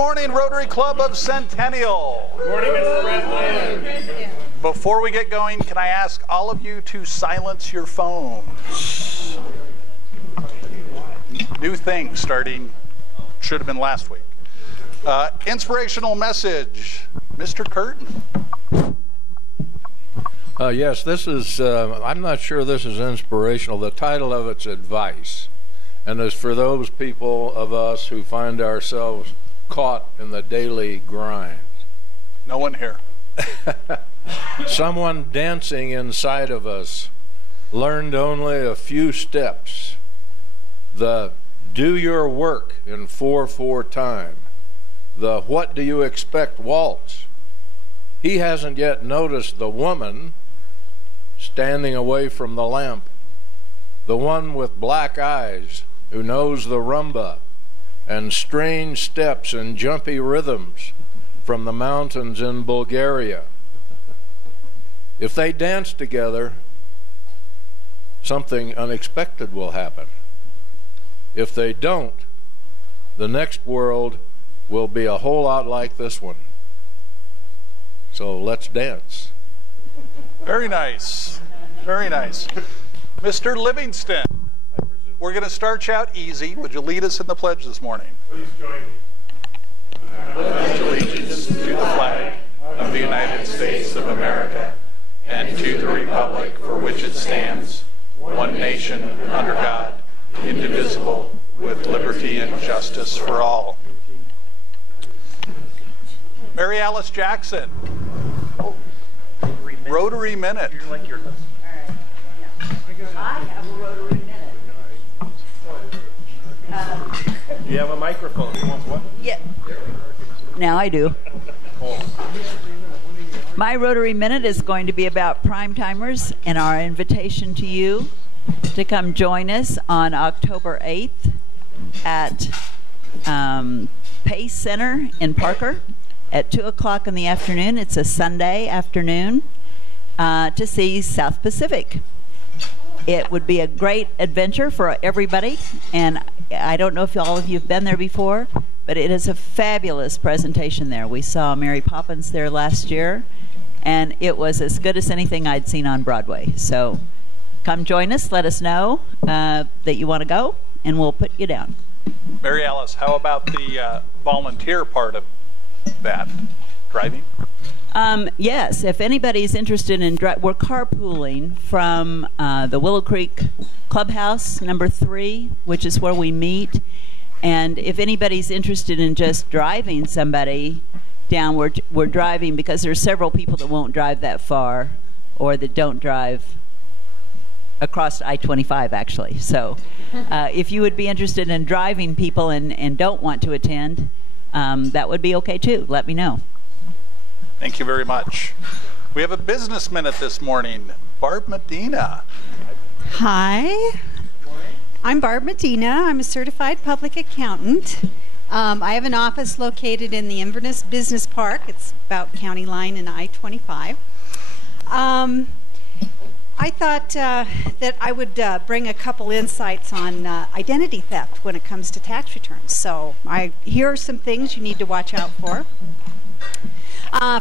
morning, Rotary Club of Centennial. Good morning, Mr. President. Before we get going, can I ask all of you to silence your phones? New thing starting, should have been last week. Inspirational message, Mr. Curtin. Yes, this is, I'm not sure this is inspirational. The title of it's advice. And it's for those people of us who find ourselves caught in the daily grind. No one here. Someone dancing inside of us learned only a few steps. The do your work in 4/4 time. The what do you expect waltz. He hasn't yet noticed the woman standing away from the lamp, the one with black eyes who knows the rumba and strange steps and jumpy rhythms from the mountains in Bulgaria. If they dance together, something unexpected will happen. If they don't, the next world will be a whole lot like this one. So let's dance. Very nice. Very nice. Mr. Livingston, we're going to start you out easy. Would you lead us in the pledge this morning? Please join me. I pledge allegiance to the flag of the United States of America and to the republic for which it stands, one nation under God, indivisible, with liberty and justice for all. Mary Alice Jackson. Rotary Minute. I have a Rotary Minute. You have a microphone. You want what? Yeah. Now I do. My Rotary Minute is going to be about prime timers and our invitation to you to come join us on October 8th at Pace Center in Parker at 2 o'clock in the afternoon. It's a Sunday afternoon to see South Pacific. It would be a great adventure for everybody, and I don't know if all of you have been there before, but it is a fabulous presentation there. We saw Mary Poppins there last year, and it was as good as anything I'd seen on Broadway. So come join us, let us know that you want to go, and we'll put you down. Mary Alice, how about the volunteer part of that? Driving? Yes, if anybody's interested in we're carpooling from the Willow Creek Clubhouse number 3, which is where we meet. And if anybody's interested in just driving somebody down, we're driving because there's several people that won't drive that far or that don't drive across I-25 actually. So if you would be interested in driving people and don't want to attend, that would be okay too. Let me know. Thank you very much. We have a business minute this morning. Barb Medina. Hi, I'm Barb Medina. I'm a certified public accountant. I have an office located in the Inverness Business Park. It's about county line and I-25. I thought that I would bring a couple insights on identity theft when it comes to tax returns. So here are some things you need to watch out for.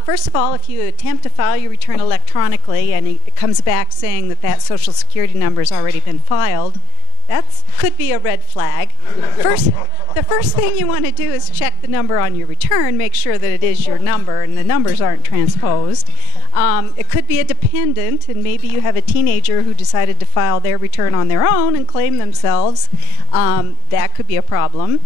First of all, if you attempt to file your return electronically and it comes back saying that that Social Security number has already been filed, that could be a red flag. The first thing you want to do is check the number on your return, make sure that it is your number and the numbers aren't transposed. It could be a dependent, and maybe you have a teenager who decided to file their return on their own and claim themselves. That could be a problem.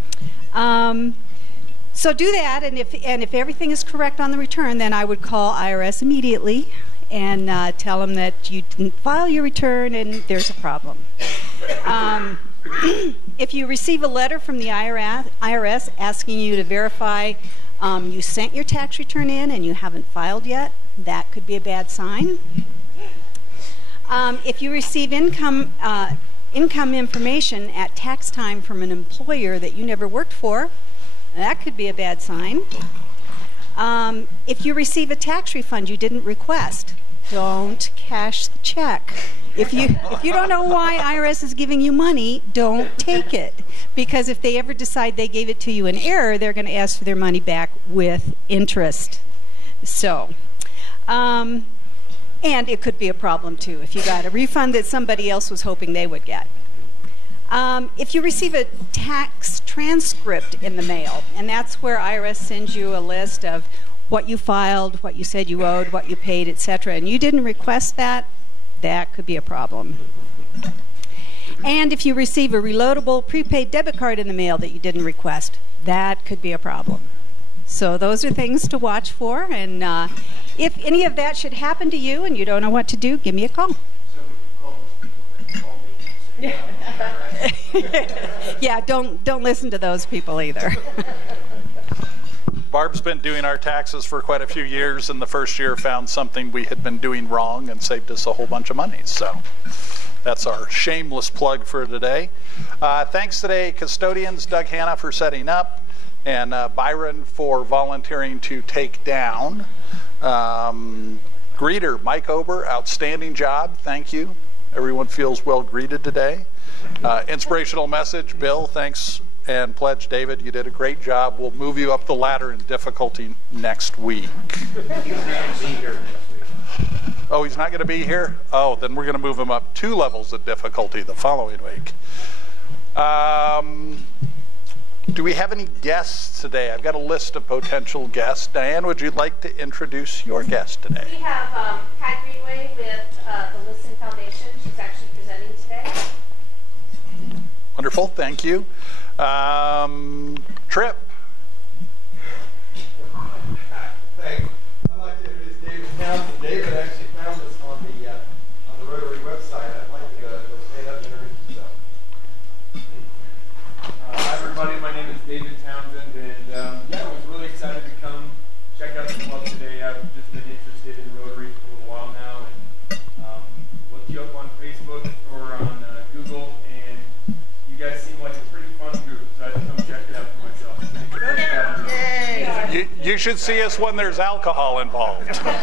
So do that, and if everything is correct on the return, then I would call IRS immediately and tell them that you didn't file your return and there's a problem. If you receive a letter from the IRS asking you to verify you sent your tax return in and you haven't filed yet, that could be a bad sign. If you receive income information at tax time from an employer that you never worked for, that could be a bad sign. If you receive a tax refund you didn't request, don't cash the check. if you don't know why IRS is giving you money, don't take it. Because if they ever decide they gave it to you in error, they're going to ask for their money back with interest. So, and it could be a problem too if you got a refund that somebody else was hoping they would get. If you receive a tax transcript in the mail, and that's where IRS sends you a list of what you filed, what you said you owed, what you paid, etc., and you didn't request that, that could be a problem. And if you receive a reloadable prepaid debit card in the mail that you didn't request, that could be a problem. So those are things to watch for, and if any of that should happen to you and you don't know what to do, give me a call. Yeah, don't listen to those people either. Barb's been doing our taxes for quite a few years, and the first year found something we had been doing wrong and saved us a whole bunch of money. So that's our shameless plug for today. Thanks today, custodians, Doug Hanna for setting up, and Byron for volunteering to take down. Greeter, Mike Ober, outstanding job. Thank you. Everyone feels well greeted today. Inspirational message, Bill, thanks. And pledge, David, you did a great job. We'll move you up the ladder in difficulty next week. Oh, he's not going to be here? Oh, then we're going to move him up 2 levels of difficulty the following week. Do we have any guests today? I've got a list of potential guests. Diane, would you like to introduce your guest today? We have Pat Greenway with the Listen Foundation. She's actually presenting today. Wonderful, thank you. Trip. Thanks. I'd like to introduce David Townsend. David actually found us on the Rotary website. I'd like to go stand up and introduce yourself. Hi everybody, my name is David Townsend, and I was really excited to come check out the club today. I've just been interested in Rotary for a little while now, and looked you up on Facebook or on Google, and you guys seem like a pretty fun group, so I had to come check it out for myself. You should see us when there's alcohol involved. Absolutely.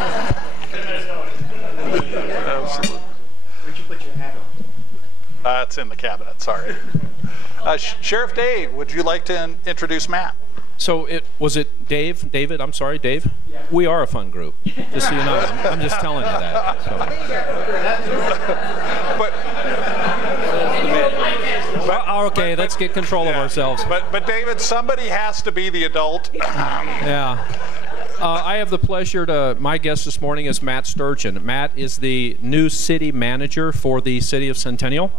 Where'd you put your hat on? It's in the cabinet, sorry. Sheriff Dave, would you like to introduce Matt? So was it Dave? David, I'm sorry, Dave? Yeah. We are a fun group, just so you know. I'm just telling you that. So. Okay, let's get control of ourselves. But David, somebody has to be the adult. Yeah. I have the pleasure my guest this morning is Matt Sturgeon. Matt is the new city manager for the city of Centennial.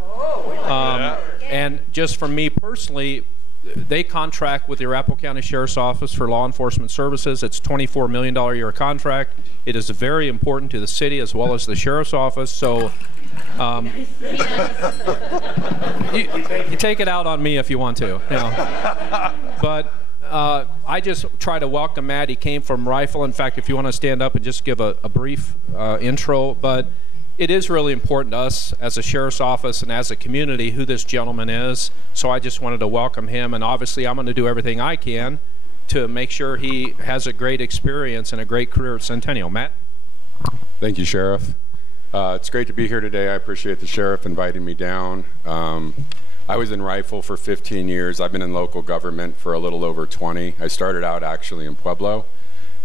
And just for me personally, they contract with the Arapahoe County Sheriff's Office for law enforcement services. It's a $24 million a year contract. It is very important to the city as well as the Sheriff's Office. So you take it out on me if you want to. You know. But I just try to welcome Matt. He came from Rifle. In fact, if you want to stand up and just give a brief intro. But it is really important to us as a sheriff's office and as a community who this gentleman is. So I just wanted to welcome him. And obviously, I'm going to do everything I can to make sure he has a great experience and a great career at Centennial. Matt? Thank you, Sheriff. It's great to be here today. I appreciate the sheriff inviting me down. I was in Rifle for 15 years. I've been in local government for a little over 20. I started out actually in Pueblo.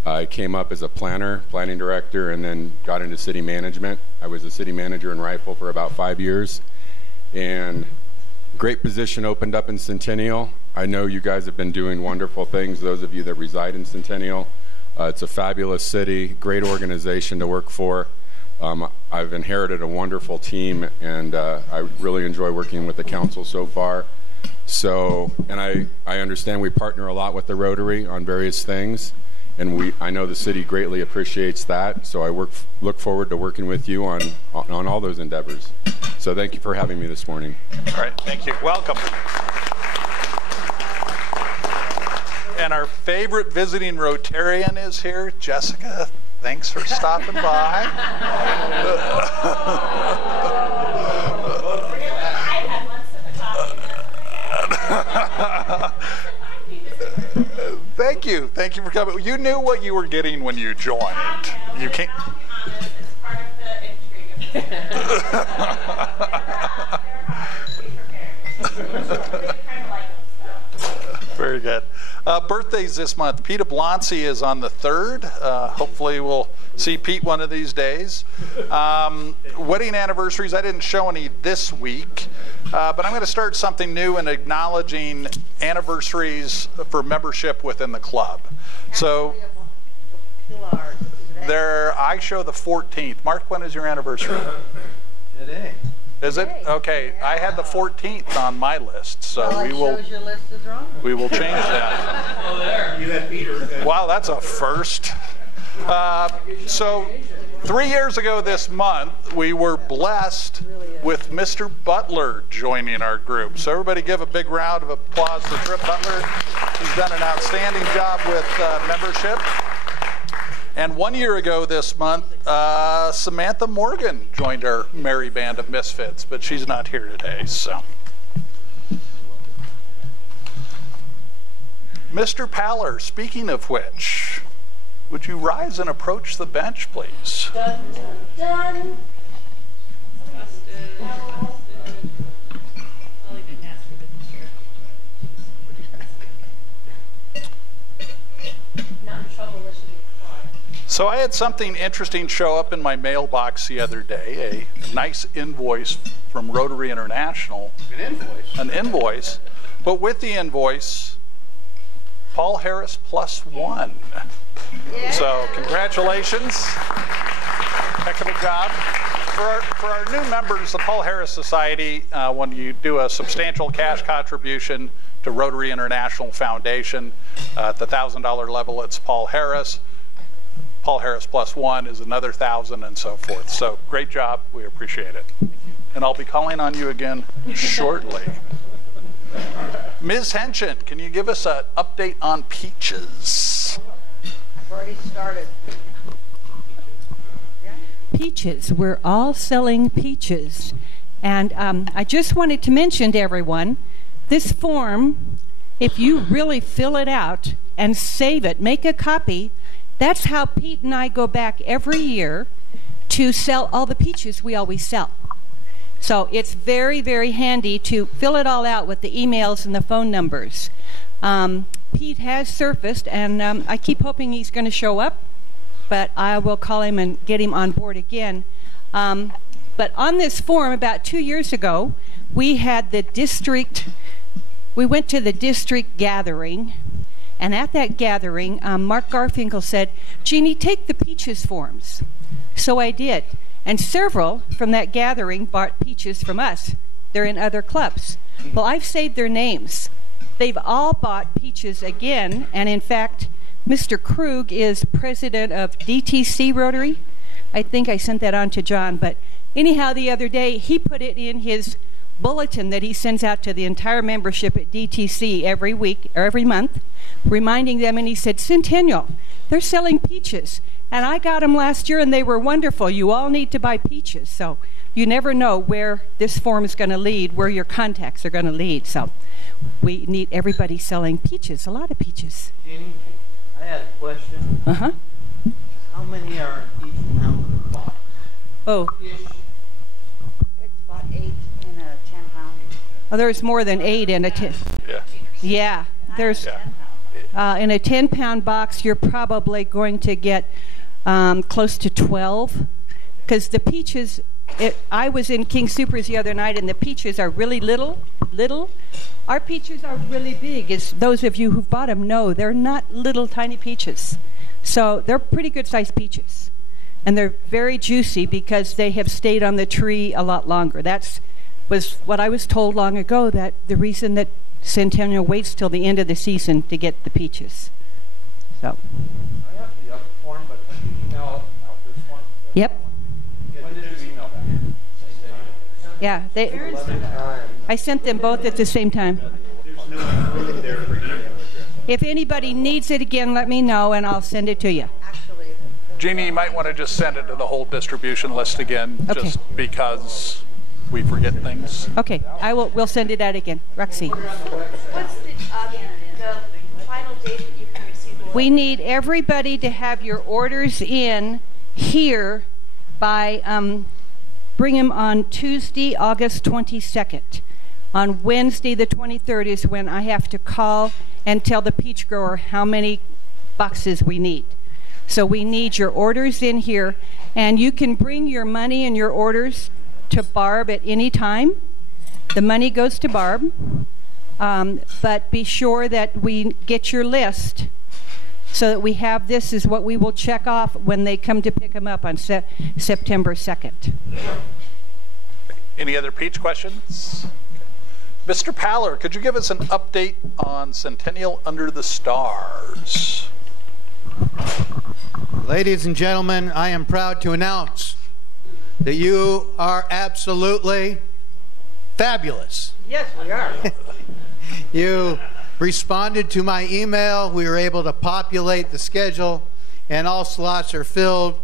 I came up as a planning director, and then got into city management. I was a city manager in Rifle for about 5 years. And great position opened up in Centennial. I know you guys have been doing wonderful things, those of you that reside in Centennial. It's a fabulous city, great organization to work for. I've inherited a wonderful team, and I really enjoy working with the council so far. So, and I understand we partner a lot with the Rotary on various things, and I know the city greatly appreciates that. So I look forward to working with you on all those endeavors. So thank you for having me this morning. All right, thank you. Welcome. And our favorite visiting Rotarian is here, Jessica. Thanks for stopping by. Thank you. Thank you for coming. You knew what you were getting when you joined. You can't. It's part of the intrigue Very good. Birthdays this month. Pete Ablonsi is on the 3rd. Hopefully we'll see Pete one of these days. Wedding anniversaries, I didn't show any this week, but I'm going to start something new in acknowledging anniversaries for membership within the club. So I show the 14th. Mark, when is your anniversary? Today. Is it? Okay, I had the 14th on my list, so Well, we it will shows your list is wrong. we will change that. Oh, there. You had Peter. Wow, that's a first. So 3 years ago this month, we were blessed with Mr. Butler joining our group. So everybody give a big round of applause for Trip Butler. He's done an outstanding job with membership. And 1 year ago this month, Samantha Morgan joined our merry band of misfits, but she's not here today, so. Mr. Paller, speaking of which, would you rise and approach the bench, please? Dun, dun, dun. Not in trouble unless you get caught. So I had something interesting show up in my mailbox the other day, a nice invoice from Rotary International. An invoice. An invoice, but with the invoice, Paul Harris +1. Yeah. So congratulations. Heck of a job. For our new members, the Paul Harris Society, when you do a substantial cash contribution to Rotary International Foundation, at the $1,000 level, it's Paul Harris. Paul Harris +1 is another 1,000 and so forth. So great job. We appreciate it. And I'll be calling on you again shortly. Ms. Henshin, can you give us an update on peaches? I've already started. Peaches. We're all selling peaches. And I just wanted to mention to everyone, this form, if you really fill it out and save it, make a copy, that's how Pete and I go back every year to sell all the peaches we always sell. So it's very, very handy to fill it all out with the emails and the phone numbers. Pete has surfaced, and I keep hoping he's going to show up, but I will call him and get him on board again. But on this form, about 2 years ago, we went to the district gathering, and at that gathering, Mark Garfinkel said, "Jeannie, take the peaches forms." So I did. And several from that gathering bought peaches from us. They're in other clubs. Well, I've saved their names. They've all bought peaches again, and in fact, Mr. Krug is president of DTC Rotary. I think I sent that on to John, but anyhow, the other day, he put it in his bulletin that he sends out to the entire membership at DTC every week or every month, reminding them, and he said, "Centennial, they're selling peaches. And I got them last year, and they were wonderful. You all need to buy peaches." So you never know where this form is going to lead, where your contacts are going to lead. So we need everybody selling peaches, a lot of peaches. Jeannie, I had a question. Uh-huh. How many are in each pound box? Oh, It's about 8 in a 10-pound. well, there's more than 8 in a 10. Yeah. Yeah, there's... Yeah. In a 10-pound box, you're probably going to get close to 12, because the peaches, I was in King Soopers the other night, and the peaches are really little. Our peaches are really big, as those of you who've bought them know. They're not little tiny peaches. So they're pretty good-sized peaches. And they're very juicy because they have stayed on the tree a lot longer. That was what I was told long ago, that the reason that Centennial waits till the end of the season to get the peaches. So. I have the other form, but when you email out this one? Yep. When did you email that? Yeah, I sent them both at the same time. There's no room there for email address. If anybody needs it again, let me know and I'll send it to you. Actually, Jeannie, you might want to just send it to the whole distribution list again, Okay. just because we forget things. Okay, we'll send it out again. Roxy. What's the final date that you can receive the We need everybody to have your orders in here by bring them on Tuesday, August 22nd. On Wednesday, the 23rd, is when I have to call and tell the peach grower how many boxes we need. So we need your orders in here, and you can bring your money and your orders to Barb at any time. The money goes to Barb, but be sure that we get your list so that we have this is what we will check off when they come to pick them up on September 2nd. Any other peach questions? Mr. Paller, could you give us an update on Centennial Under the Stars? Ladies and gentlemen, I am proud to announce that you are absolutely fabulous. Yes, we are. You responded to my email. We were able to populate the schedule, and all slots are filled.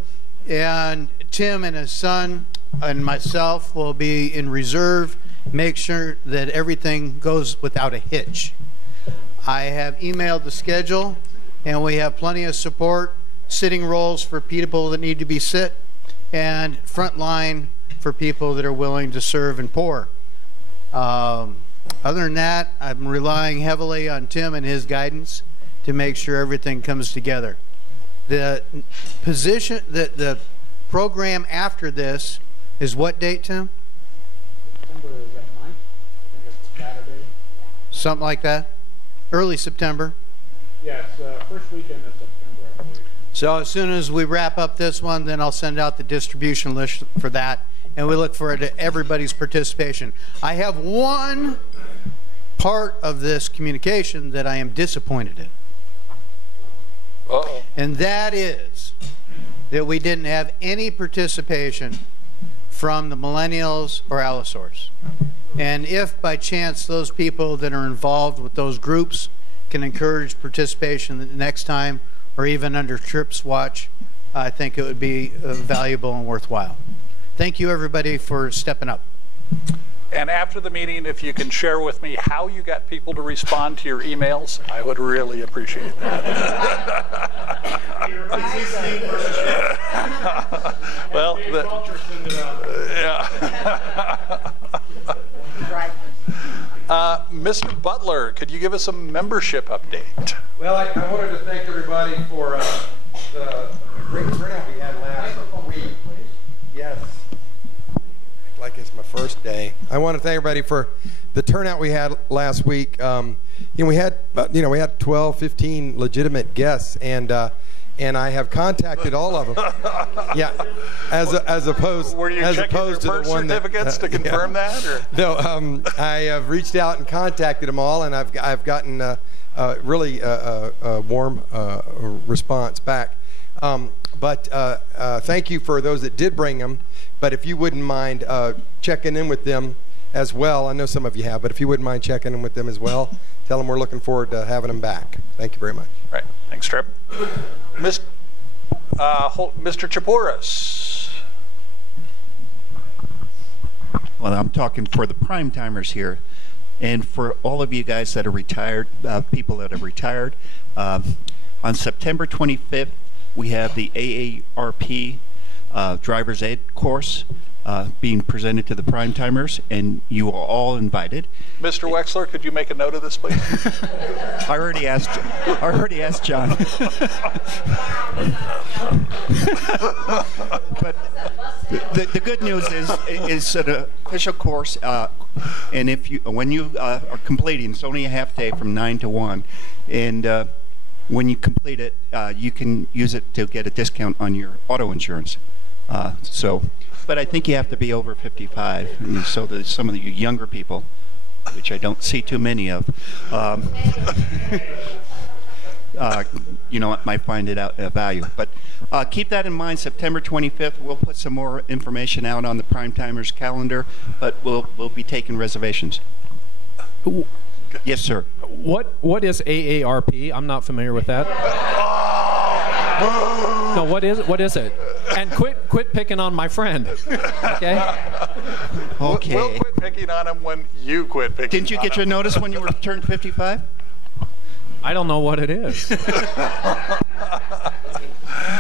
And Tim and his son and myself will be in reserve. Make sure that everything goes without a hitch. I have emailed the schedule, and we have plenty of support, sitting roles for people that need to be sit, and front line for people that are willing to serve and pour. Other than that, I'm relying heavily on Tim and his guidance to make sure everything comes together. The the program after this is what date, Tim? September, is that 9th? I think it's Saturday. Something like that? Early September. Yes, first weekend of September, I believe. So as soon as we wrap up this one, then I'll send out the distribution list for that, and we look forward to everybody's participation. I have one part of this communication that I am disappointed in. Uh-oh. And that is that we didn't have any participation from the millennials or Allosaurus. And if by chance those people that are involved with those groups can encourage participation the next time, or even under Tripp's watch, I think it would be valuable and worthwhile. Thank you, everybody, for stepping up. And after the meeting, if you can share with me how you got people to respond to your emails, I would really appreciate that. Well, Mr. Butler, could you give us a membership update? Well, I wanted to thank everybody for the great turnout we had last week. Yes. Like it's my first day. I want to thank everybody for the turnout we had last week. We had 12, 15 legitimate guests, and I have contacted all of them. Yeah, as opposed Were you as checking opposed their to birth the one certificates to confirm that? Or? No, I have reached out and contacted them all, and I've gotten really a warm response back. But thank you for those that did bring them. But if you wouldn't mind checking in with them as well, I know some of you have, but if you wouldn't mind checking in with them as well, tell them we're looking forward to having them back. Thank you very much. All right. Thanks, Tripp. Mr. Chaporas. Well, I'm talking for the prime timers here, and for all of you guys that are retired, people that are retired. On September 25th, we have the AARP driver's ed course being presented to the prime timers, and you are all invited. Mr. Wexler, could you make a note of this, please? I already asked John. But the good news is an official course, and when you are completing, it's only a half day from 9 to 1, and when you complete it, you can use it to get a discount on your auto insurance. But I think you have to be over 55, so that some of the younger people, which I don't see too many of, might find it out value. But keep that in mind. September 25th, we'll put some more information out on the Prime Timers calendar, but we'll be taking reservations. Yes, sir. What is AARP? I'm not familiar with that. No, what is it? And quit picking on my friend. Okay. Okay. We'll quit picking on him when you quit picking. Didn't you get your notice when you were turned 55? I don't know what it is.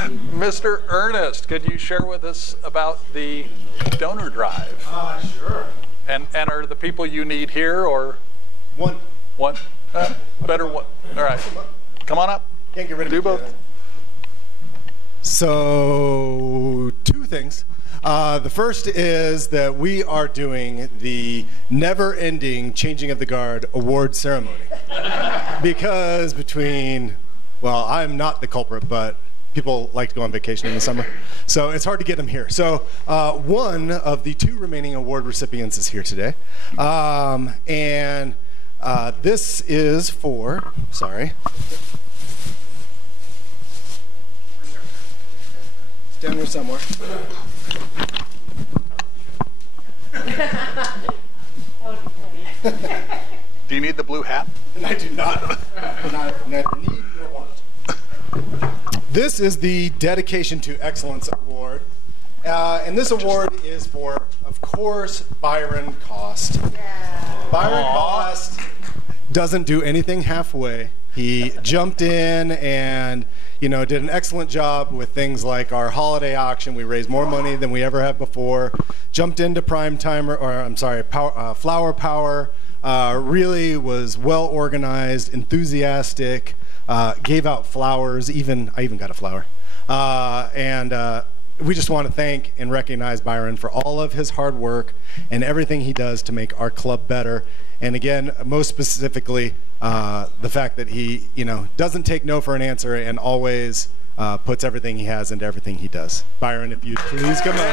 Mr. Ernest, could you share with us about the donor drive? Sure. And are the people you need here or? One. Better one. All right. Come on up. Can't get rid of Do both. So, two things. The first is that we are doing the never-ending Changing of the Guard award ceremony. Because well, I'm not the culprit, but people like to go on vacation in the summer. So it's hard to get them here. So one of the two remaining award recipients is here today. And this is for, sorry. It's down here somewhere. Do you need the blue hat? I do not. Neither need nor want. This is the Dedication to Excellence Award. And this award is for, of course, Byron Cost. Yeah. Byron Cost doesn't do anything halfway. He jumped in and, did an excellent job with things like our holiday auction. We raised more money than we ever have before. Jumped into Flower Power. Really was well organized, enthusiastic. Gave out flowers. I even got a flower. And we just want to thank and recognize Byron for all of his hard work and everything he does to make our club better. And again, most specifically, the fact that he, doesn't take no for an answer and always puts everything he has into everything he does. Byron, if you'd please come on.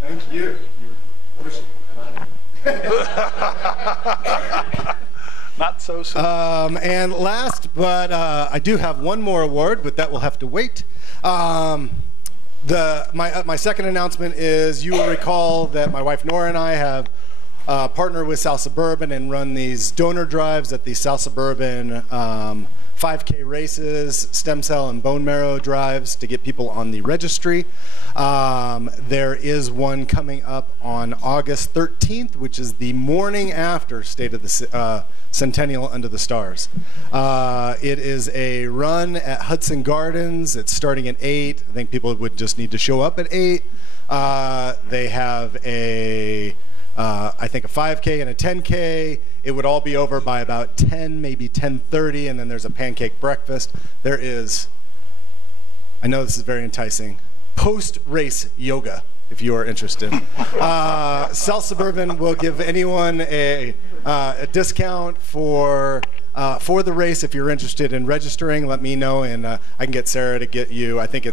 Thank you. Not so soon. And last, but I do have one more award, but that will have to wait. My second announcement is you will recall that my wife Nora and I have partnered with South Suburban and run these donor drives at the South Suburban 5K races, stem cell and bone marrow drives to get people on the registry. There is one coming up on August 13th, which is the morning after State of the Centennial Under the Stars. It is a run at Hudson Gardens. It's starting at 8. I think people would just need to show up at 8. They have I think a 5K and a 10K. It would all be over by about 10, maybe 10:30, and then there's a pancake breakfast. There is, I know this is very enticing, post-race yoga, if you are interested. South Suburban will give anyone a discount for the race. If you're interested in registering, let me know, and I can get Sarah to get you. I think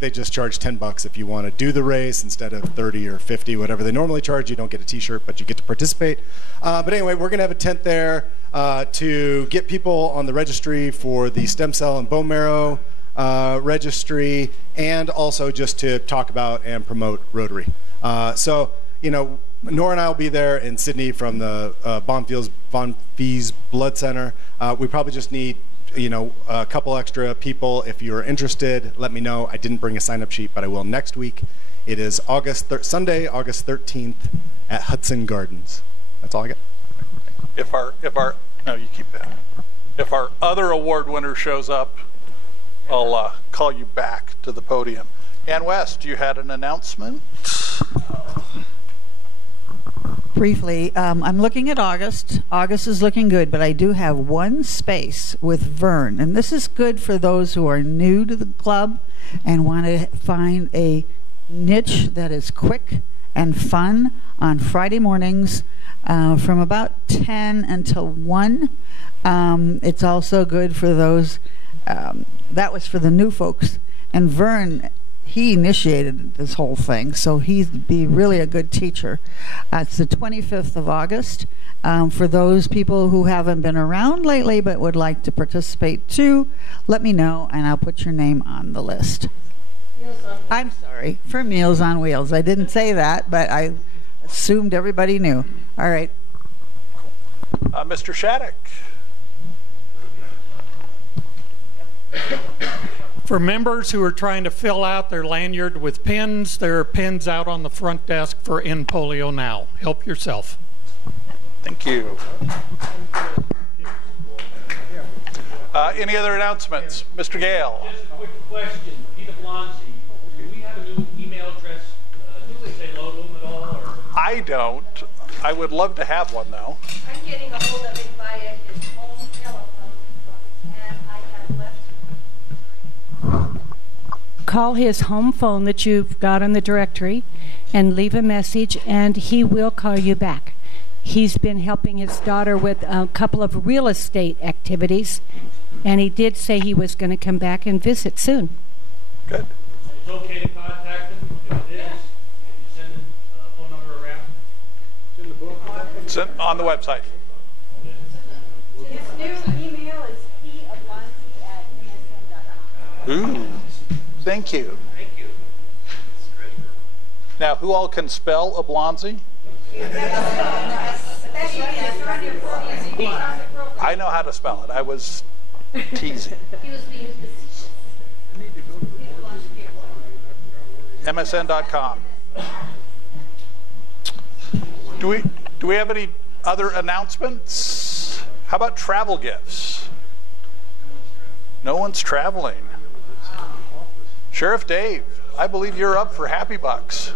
they just charge $10 if you want to do the race instead of 30 or 50, whatever they normally charge. You don't get a T-shirt, but you get to participate. But anyway, we're going to have a tent there to get people on the registry for the stem cell and bone marrow registry, and also just to talk about and promote Rotary. So, Nora and I will be there in Sydney from the Bonfils Blood Center. We probably just need, a couple extra people. If you're interested, let me know. I didn't bring a sign-up sheet, but I will next week. It is Sunday, August 13th at Hudson Gardens. That's all I got. No, you keep that. If our other award winner shows up, I'll call you back to the podium. Ann West, you had an announcement? Briefly, I'm looking at August. August is looking good, but I do have one space with Vern, and this is good for those who are new to the club and want to find a niche that is quick and fun on Friday mornings from about 10 until 1. It's also good for those, that was for the new folks. And Vern, he initiated this whole thing, so he'd be really a good teacher. It's the 25th of August. For those people who haven't been around lately but would like to participate too, let me know and I'll put your name on the list. I'm sorry, for Meals on Wheels. I didn't say that, but I assumed everybody knew. All right. Mr. Shattuck. For members who are trying to fill out their lanyard with pins, there are pins out on the front desk for End Polio Now. Help yourself. Thank you. Any other announcements? Mr. Gale. Just a quick question. Peter Blonsey, do we have a new email address just to say hello to him at all? Or? I don't. I would love to have one, though. I'm getting a hold of him via his home telephone, and I have left. Call his home phone that you've got on the directory and leave a message, and he will call you back. He's been helping his daughter with a couple of real estate activities, and he did say he was going to come back and visit soon. Good. It's okay to contact him. If it is, can you send a phone number around? It's in the book. It's on the website. His new email is p.oblonsky@msn.com. Ooh. Thank you. Thank you. Now, who all can spell Oblonsky? I know how to spell it. I was teasing. He was being facetious. MSN.com. Do we have any other announcements? How about travel gifts? No one's traveling. Sheriff Dave, I believe you're up for Happy Bucks.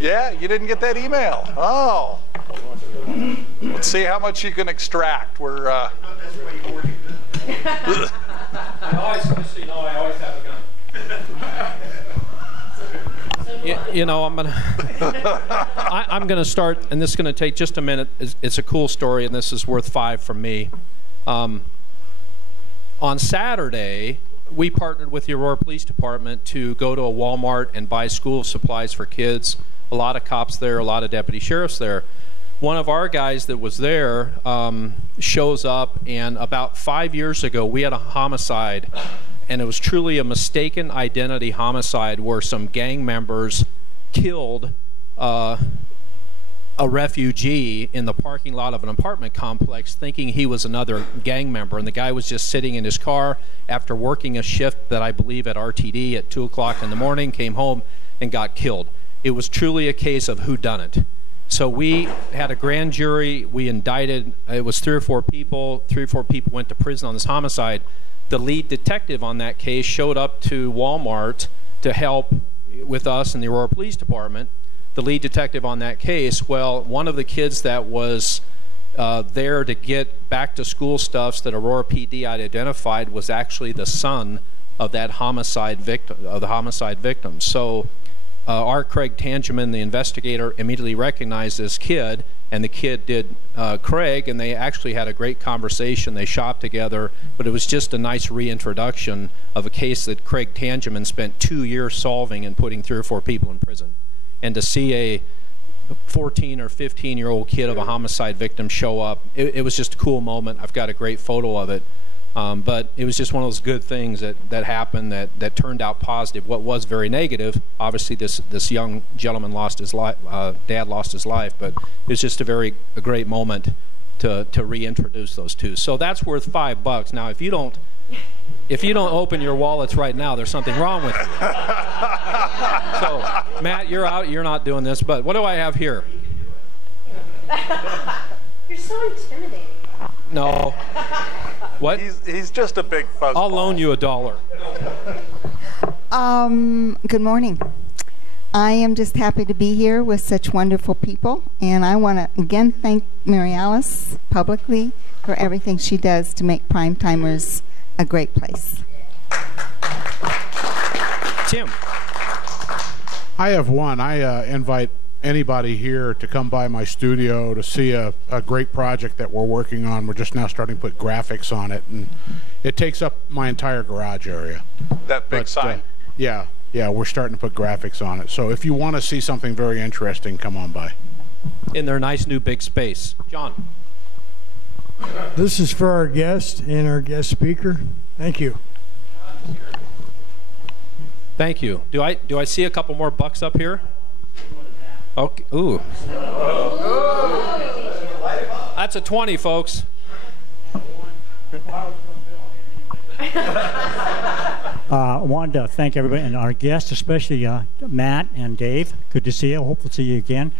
Yeah, you didn't get that email. Oh. Let's see how much you can extract. We're I always have a gun. You know, I'm gonna start, and this is gonna take just a minute. It's a cool story, and this is worth 5 from me. On Saturday, we partnered with the Aurora Police Department to go to a Walmart and buy school supplies for kids. A lot of cops there, a lot of deputy sheriffs there. One of our guys that was there shows up, and about 5 years ago, we had a homicide, and it was truly a mistaken identity homicide where some gang members killed a refugee in the parking lot of an apartment complex thinking he was another gang member, and the guy was just sitting in his car after working a shift that I believe at RTD at 2 o'clock in the morning, came home and got killed. It was truly a case of whodunit. So we had a grand jury, we indicted, it was 3 or 4 people, 3 or 4 people went to prison on this homicide. The lead detective on that case showed up to Walmart to help with us in the Aurora Police Department. The lead detective on that case, well, one of the kids that was there to get back to school stuffs that Aurora PD had identified was actually the son of that homicide victim. So our Craig Tangeman, the investigator, immediately recognized this kid, and the kid did Craig, and they actually had a great conversation. They shopped together, but it was just a nice reintroduction of a case that Craig Tangeman spent 2 years solving and putting 3 or 4 people in prison. And to see a 14 or 15-year-old kid of a homicide victim show up, it was just a cool moment. I've got a great photo of it. But it was just one of those good things that happened that turned out positive. What was very negative, obviously this young gentleman lost his life, dad lost his life, but it was just a great moment to reintroduce those two. So that's worth $5. Now, if you don't open your wallets right now, there's something wrong with you. So, Matt, you're out. You're not doing this. But what do I have here? You're so intimidating. No. What? He's just a big fuzzball. I'll loan you $1. Good morning. I am just happy to be here with such wonderful people, and I want to again thank Mary Alice publicly for everything she does to make Prime Timers a great place. Tim. I have one. I invite anybody here to come by my studio to see a great project that we're working on. We're just now starting to put graphics on it, and it takes up my entire garage area. That big sign? Yeah, we're starting to put graphics on it. So if you want to see something very interesting, come on by. In their nice new big space. John. This is for our guest and our guest speaker. Thank you. Thank you. Do I see a couple more bucks up here? Okay. Ooh. That's a 20, folks. I wanted to thank everybody and our guests, especially Matt and Dave. Good to see you. Hope we'll see you again.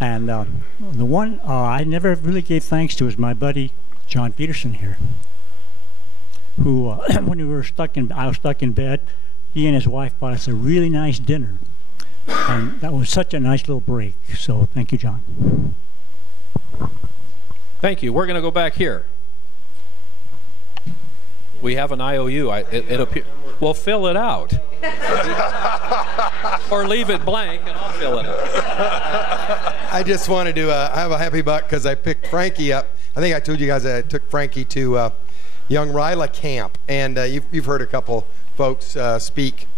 And the one I never really gave thanks to is my buddy John Peterson here, who, when I was stuck in bed, he and his wife bought us a really nice dinner. And that was such a nice little break. So thank you, John. Thank you. We're going to go back here. We have an IOU. We'll fill it out. Or leave it blank and I'll fill it out. I just wanted to have a happy buck because I picked Frankie up. I think I told you guys I took Frankie to Young Ryla Camp. And you've heard a couple folks speak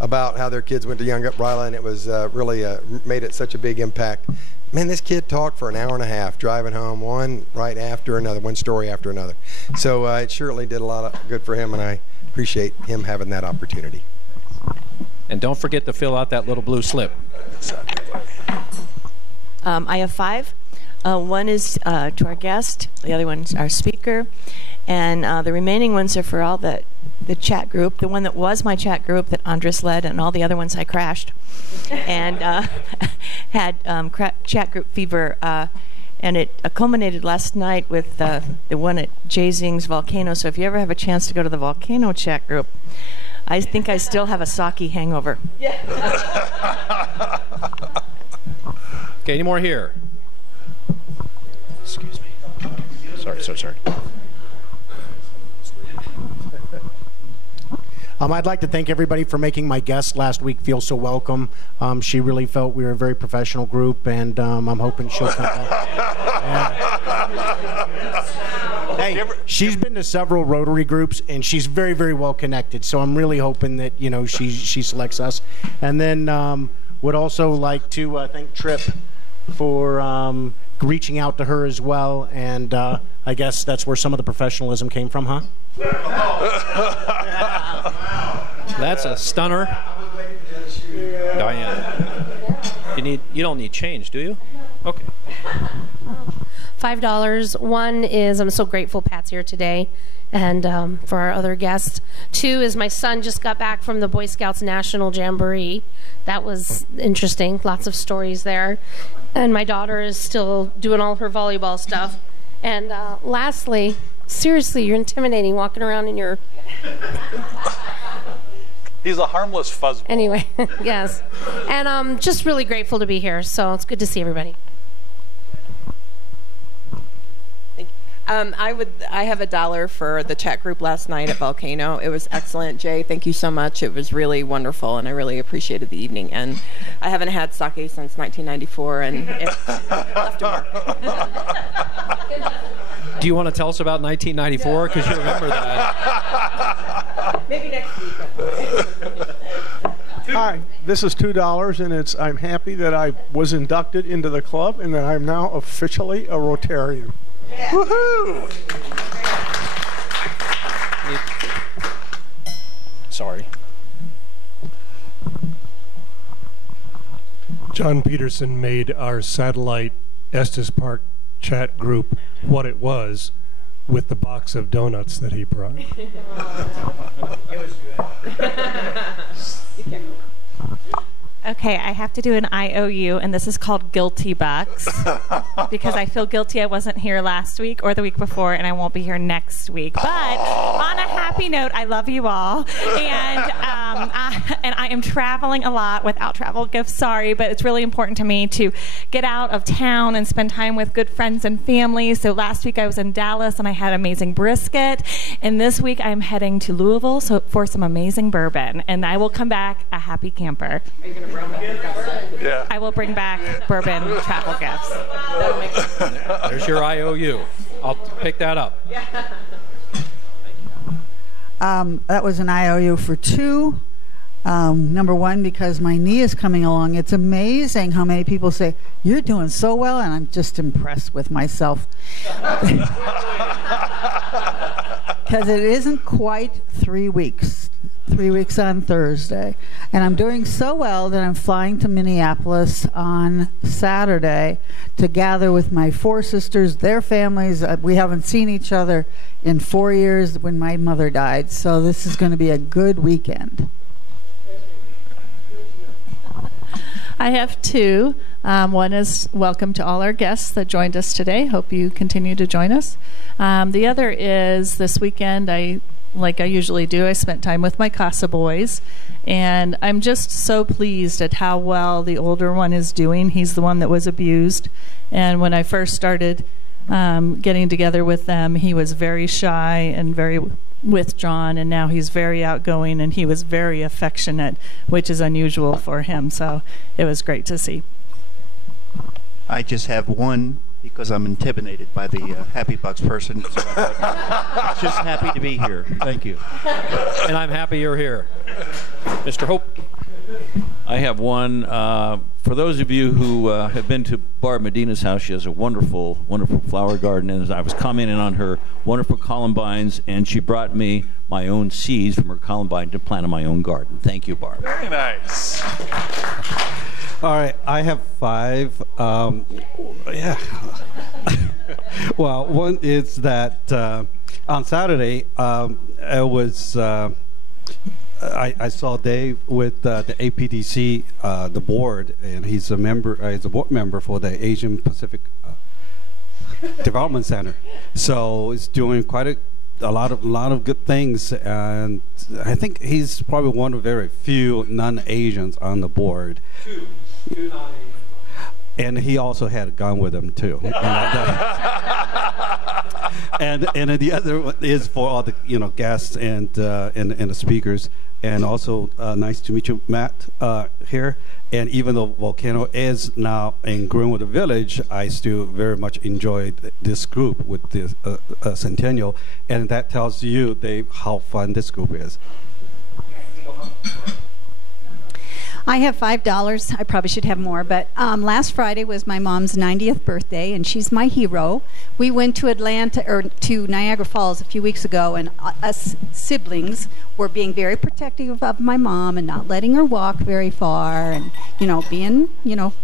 about how their kids went to Young Ryla, and it was really made it such a big impact. Man, this kid talked for an hour and a half driving home, one right after another, one story after another. So it surely did a lot of good for him, and I appreciate him having that opportunity. And don't forget to fill out that little blue slip. I have 5. One is to our guest, the other one's our speaker, and the remaining ones are for all the chat group, the one that was my chat group that Andres led, and all the other ones I crashed and had chat group fever, and it culminated last night with the one at Jay Zing's Volcano. So if you ever have a chance to go to the Volcano chat group, I think I still have a sake hangover. Okay, any more here? Excuse me. Sorry. I'd like to thank everybody for making my guest last week feel so welcome. She really felt we were a very professional group, and I'm hoping she'll come back. Hey, she's been to several Rotary groups, and she's very, very well connected. So I'm really hoping that she selects us. And then would also like to thank Trip for reaching out to her as well. And I guess that's where some of the professionalism came from, huh? That's a stunner. Diane, you don't need change, do you? Okay. $5. One is I'm so grateful Pat's here today, and for our other guests. 2 is my son just got back from the Boy Scouts National Jamboree. That was interesting. Lots of stories there. And my daughter is still doing all her volleyball stuff. And lastly, seriously, you're intimidating walking around in your... He's a harmless fuzzball. Anyway, yes. And I'm just really grateful to be here, so it's good to see everybody. I have $1 for the chat group last night at Volcano. It was excellent. Jay, thank you so much. It was really wonderful, and I really appreciated the evening. And I haven't had sake since 1994, and it left a mark. Do you want to tell us about 1994? Because you remember that. Maybe next week. Hi, this is $2, and I'm happy that I was inducted into the club and that I'm now officially a Rotarian. Yeah. Woohoo! Sorry. John Peterson made our satellite Estes Park chat group what it was with the box of donuts that he brought. It was good. Okay, I have to do an IOU, and this is called Guilty Bucks because I feel guilty I wasn't here last week or the week before, and I won't be here next week. But on a happy note, I love you all, and I am traveling a lot without travel gifts. Sorry, but it's really important to me to get out of town and spend time with good friends and family. So last week I was in Dallas, and I had amazing brisket, and this week I'm heading to Louisville for some amazing bourbon, and I will come back a happy camper. Are you gonna Yeah. I will bring back bourbon travel gifts. There's your IOU. I'll pick that up. That was an IOU for 2. Number 1, because my knee is coming along. It's amazing how many people say, "You're doing so well," and I'm just impressed with myself. Because it isn't quite 3 weeks 3 weeks on Thursday. And I'm doing so well that I'm flying to Minneapolis on Saturday to gather with my 4 sisters, their families. We haven't seen each other in 4 years when my mother died. So this is going to be a good weekend. I have 2. One is welcome to all our guests that joined us today. Hope you continue to join us. The other is this weekend, like I usually do, I spent time with my CASA boys, and I'm just so pleased at how well the older one is doing. He's the one that was abused, and when I first started getting together with them, he was very shy and very withdrawn, and now he's very outgoing, and he was very affectionate, which is unusual for him, so it was great to see. I just have one because I'm intimidated by the Happy Bucks person. So I'm just happy to be here. Thank you. And I'm happy you're here. Mr. Hope. I have one. For those of you who have been to Barb Medina's house, she has a wonderful, wonderful flower garden. And I was commenting on her wonderful columbines, and she brought me my own seeds from her columbine to plant in my own garden. Thank you, Barb. Very nice. All right, I have 5. Yeah. Well, one is that on Saturday, I saw Dave with the APDC, the board, and he's a member. He's a board member for the Asian Pacific Development Center. So he's doing quite a lot of good things, and I think he's probably one of very few non-Asians on the board. Two non-Asians. And he also had a gun with him too. And the other one is for all the guests and the speakers. And also nice to meet you, Matt, here. And even though Volcano is now in Greenwood Village, I still very much enjoy this group with this Centennial, and that tells you, Dave, how fun this group is. I have $5. I probably should have more, but last Friday was my mom's 90th birthday, and she's my hero. We went to to Niagara Falls a few weeks ago, and us siblings were being very protective of my mom and not letting her walk very far, and being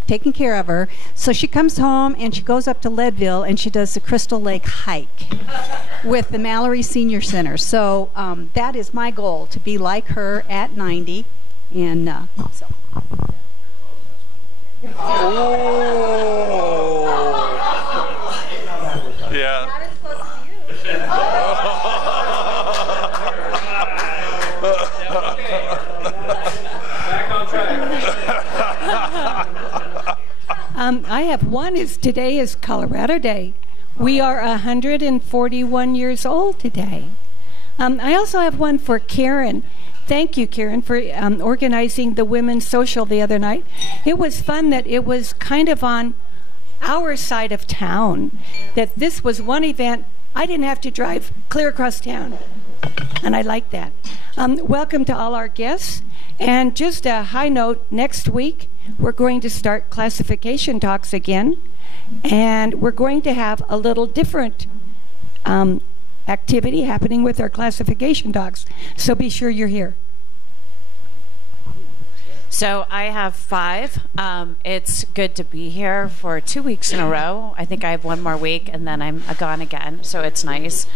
taking care of her. So she comes home and she goes up to Leadville and she does the Crystal Lake hike with the Mallory Senior Center. So that is my goal, to be like her at 90. And so. Oh. Yeah. Not as close to you. Back on track. I have one. Today is Colorado Day. We are 141 years old today. I also have one for Karen. Thank you, Karen, for organizing the women's social the other night. It was fun that it was kind of on our side of town, that this was one event. I didn't have to drive clear across town, and I like that. Welcome to all our guests. And just a high note, next week we're going to start classification talks again, and we're going to have a little different activity happening with our classification docs, so be sure you're here. So I have 5. It's good to be here for 2 weeks in a row. I think I have one more week and then I'm gone again, so it's nice.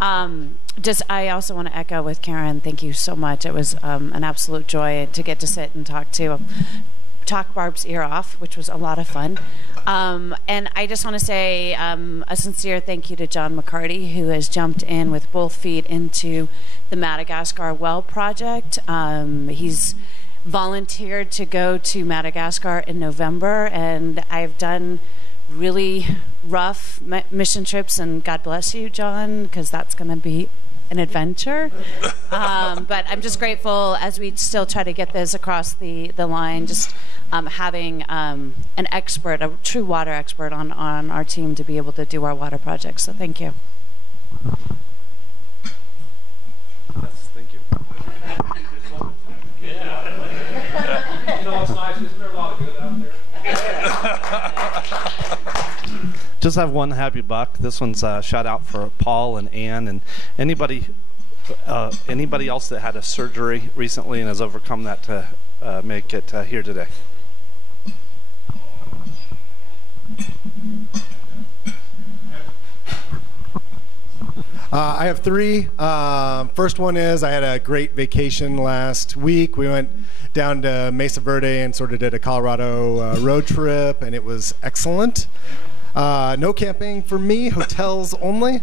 I also want to echo with Karen, thank you so much. It was an absolute joy to get to sit and talk Barb's ear off, which was a lot of fun. And I just want to say a sincere thank you to John McCarty, who has jumped in with both feet into the Madagascar Well Project. He's volunteered to go to Madagascar in November, and I've done really rough mission trips, and God bless you, John, because that's going to be an adventure. But I'm just grateful as we still try to get this across the line, just having an expert, a true water expert on our team to be able to do our water projects. So thank you. Yes, thank you. Yeah. It's nice. Isn't there a lot of good out there? Just have one happy buck. This one's a shout out for Paul and Ann and anybody Anybody else that had a surgery recently and has overcome that to make it here today? I have three. First one is I had a great vacation last week. We went down to Mesa Verde and sort of did a Colorado road trip, and it was excellent. No camping for me, hotels only.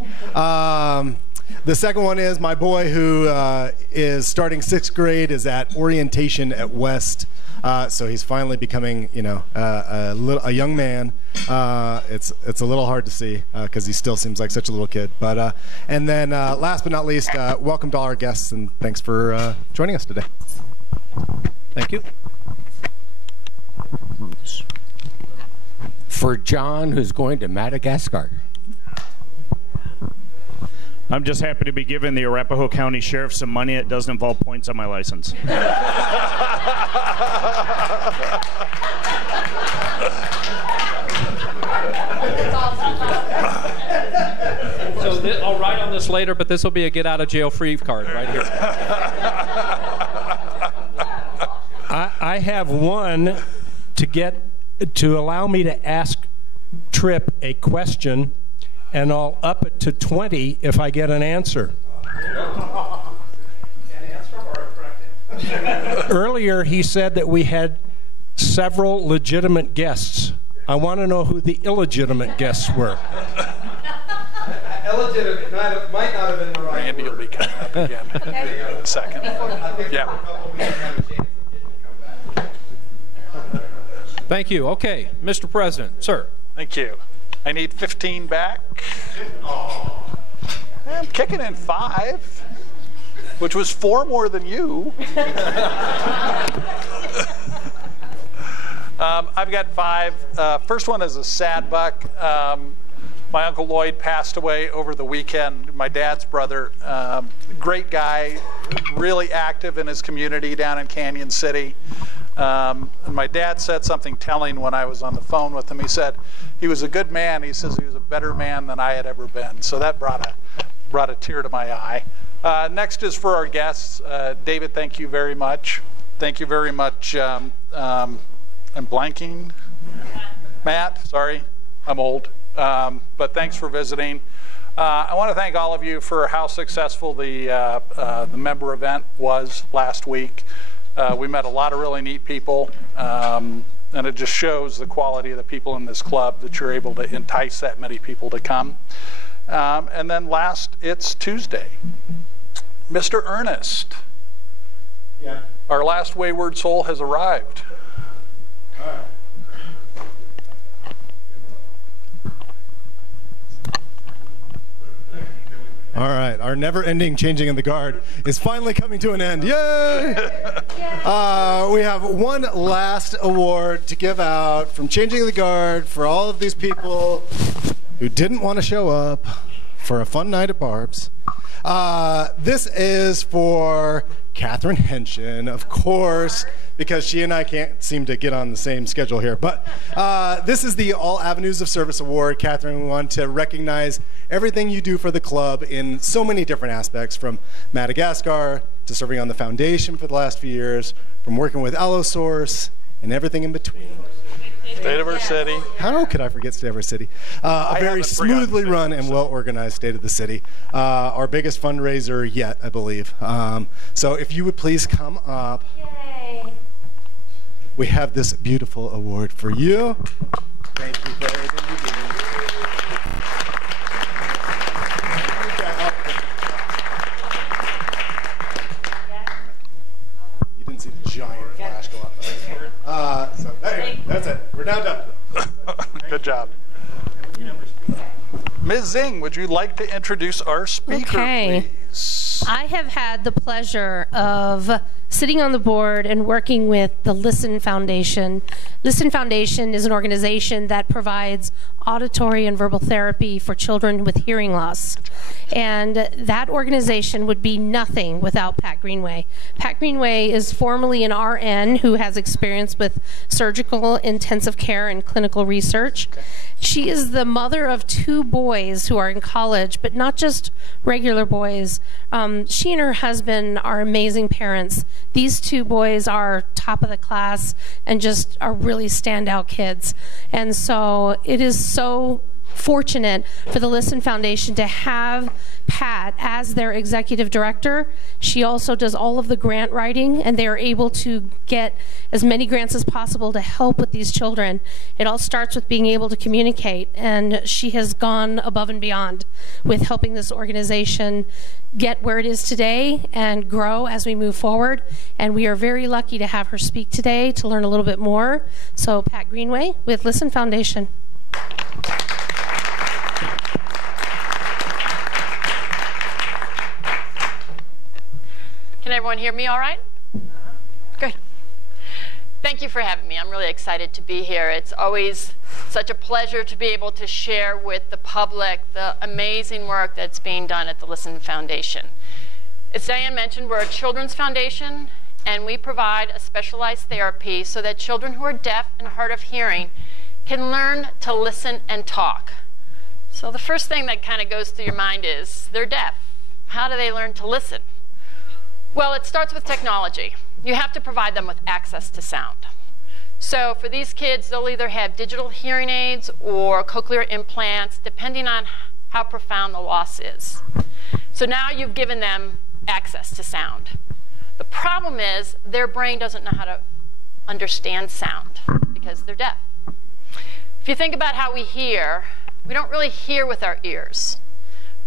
The second one is my boy who is starting 6th grade is at orientation at West. So he's finally becoming, a young man. It's a little hard to see because he still seems like such a little kid. But and then last but not least, welcome to all our guests and thanks for joining us today. Thank you. For John, who's going to Madagascar. I'm just happy to be giving the Arapahoe County Sheriff some money that doesn't involve points on my license. So I'll write on this later, but this will be a get out of jail free card right here. I have one to allow me to ask Tripp a question, and I'll up it to 20 if I get an answer. Earlier, he said that we had several legitimate guests. I want to know who the illegitimate guests were. Illegitimate might not have been the right Randy will be coming up again in a second. Yeah. Thank you. Okay, Mr. President, sir. Thank you. I need 15 back. I'm kicking in 5, which was 4 more than you. I've got 5. First one is a sad buck. My Uncle Lloyd passed away over the weekend, my dad's brother. Great guy, really active in his community down in Canyon City. And my dad said something telling when I was on the phone with him. He said he was a good man. He says he was a better man than I had ever been. So that brought a tear to my eye. Next is for our guests. David, thank you very much. Thank you very much. I'm blanking. Matt, sorry, I'm old. But thanks for visiting. I want to thank all of you for how successful the member event was last week. We met a lot of really neat people, and it just shows the quality of the people in this club that you're able to entice that many people to come. And then last, it's Tuesday. Mr. Ernest, yeah. Our last wayward soul has arrived. All right. All right, our never-ending changing of the guard is finally coming to an end. Yay! We have one last award to give out from Changing of the Guard for all of these people who didn't want to show up for a fun night at Barb's. This is for Catherine Henshin, of course, because she and I can't seem to get on the same schedule here. But this is the All Avenues of Service Award. Catherine, we want to recognize everything you do for the club in so many different aspects, from Madagascar to serving on the foundation for the last few years, from working with Allosource and everything in between. State of our city. How could I forget State of our city? A very smoothly run and well-organized State of the City. Our biggest fundraiser yet, I believe. So if you would please come up. Yay. We have this beautiful award for you. Thank you for everything you do. You didn't see the giant flash go up. So anyway, that's it. We're now done. Good job. Ms. Zing, would you like to introduce our speaker, please? I have had the pleasure of sitting on the board and working with the Listen Foundation. Listen Foundation is an organization that provides auditory and verbal therapy for children with hearing loss. And that organization would be nothing without Pat Greenway. Pat Greenway is formerly an RN who has experience with surgical intensive care and clinical research. She is the mother of 2 boys who are in college, but not just regular boys. girls. She and her husband are amazing parents. These two boys are top of the class and just are really standout kids. And so it is so fortunate for the Listen Foundation to have Pat as their executive director. She also does all of the grant writing, and they are able to get as many grants as possible to help with these children. It all starts with being able to communicate, and she has gone above and beyond with helping this organization get where it is today and grow as we move forward. And we are very lucky to have her speak today to learn a little bit more. So Pat Greenway with Listen Foundation. Can everyone hear me all right? Good. Thank you for having me. I'm really excited to be here. It's always such a pleasure to be able to share with the public the amazing work that's being done at the Listen Foundation. As Diane mentioned, we're a children's foundation, and we provide a specialized therapy so that children who are deaf and hard of hearing can learn to listen and talk. So the first thing that kind of goes through your mind is, they're deaf. How do they learn to listen? Well, it starts with technology. You have to provide them with access to sound. So for these kids, they'll either have digital hearing aids or cochlear implants, depending on how profound the loss is. So now you've given them access to sound. The problem is their brain doesn't know how to understand sound because they're deaf. If you think about how we hear, we don't really hear with our ears.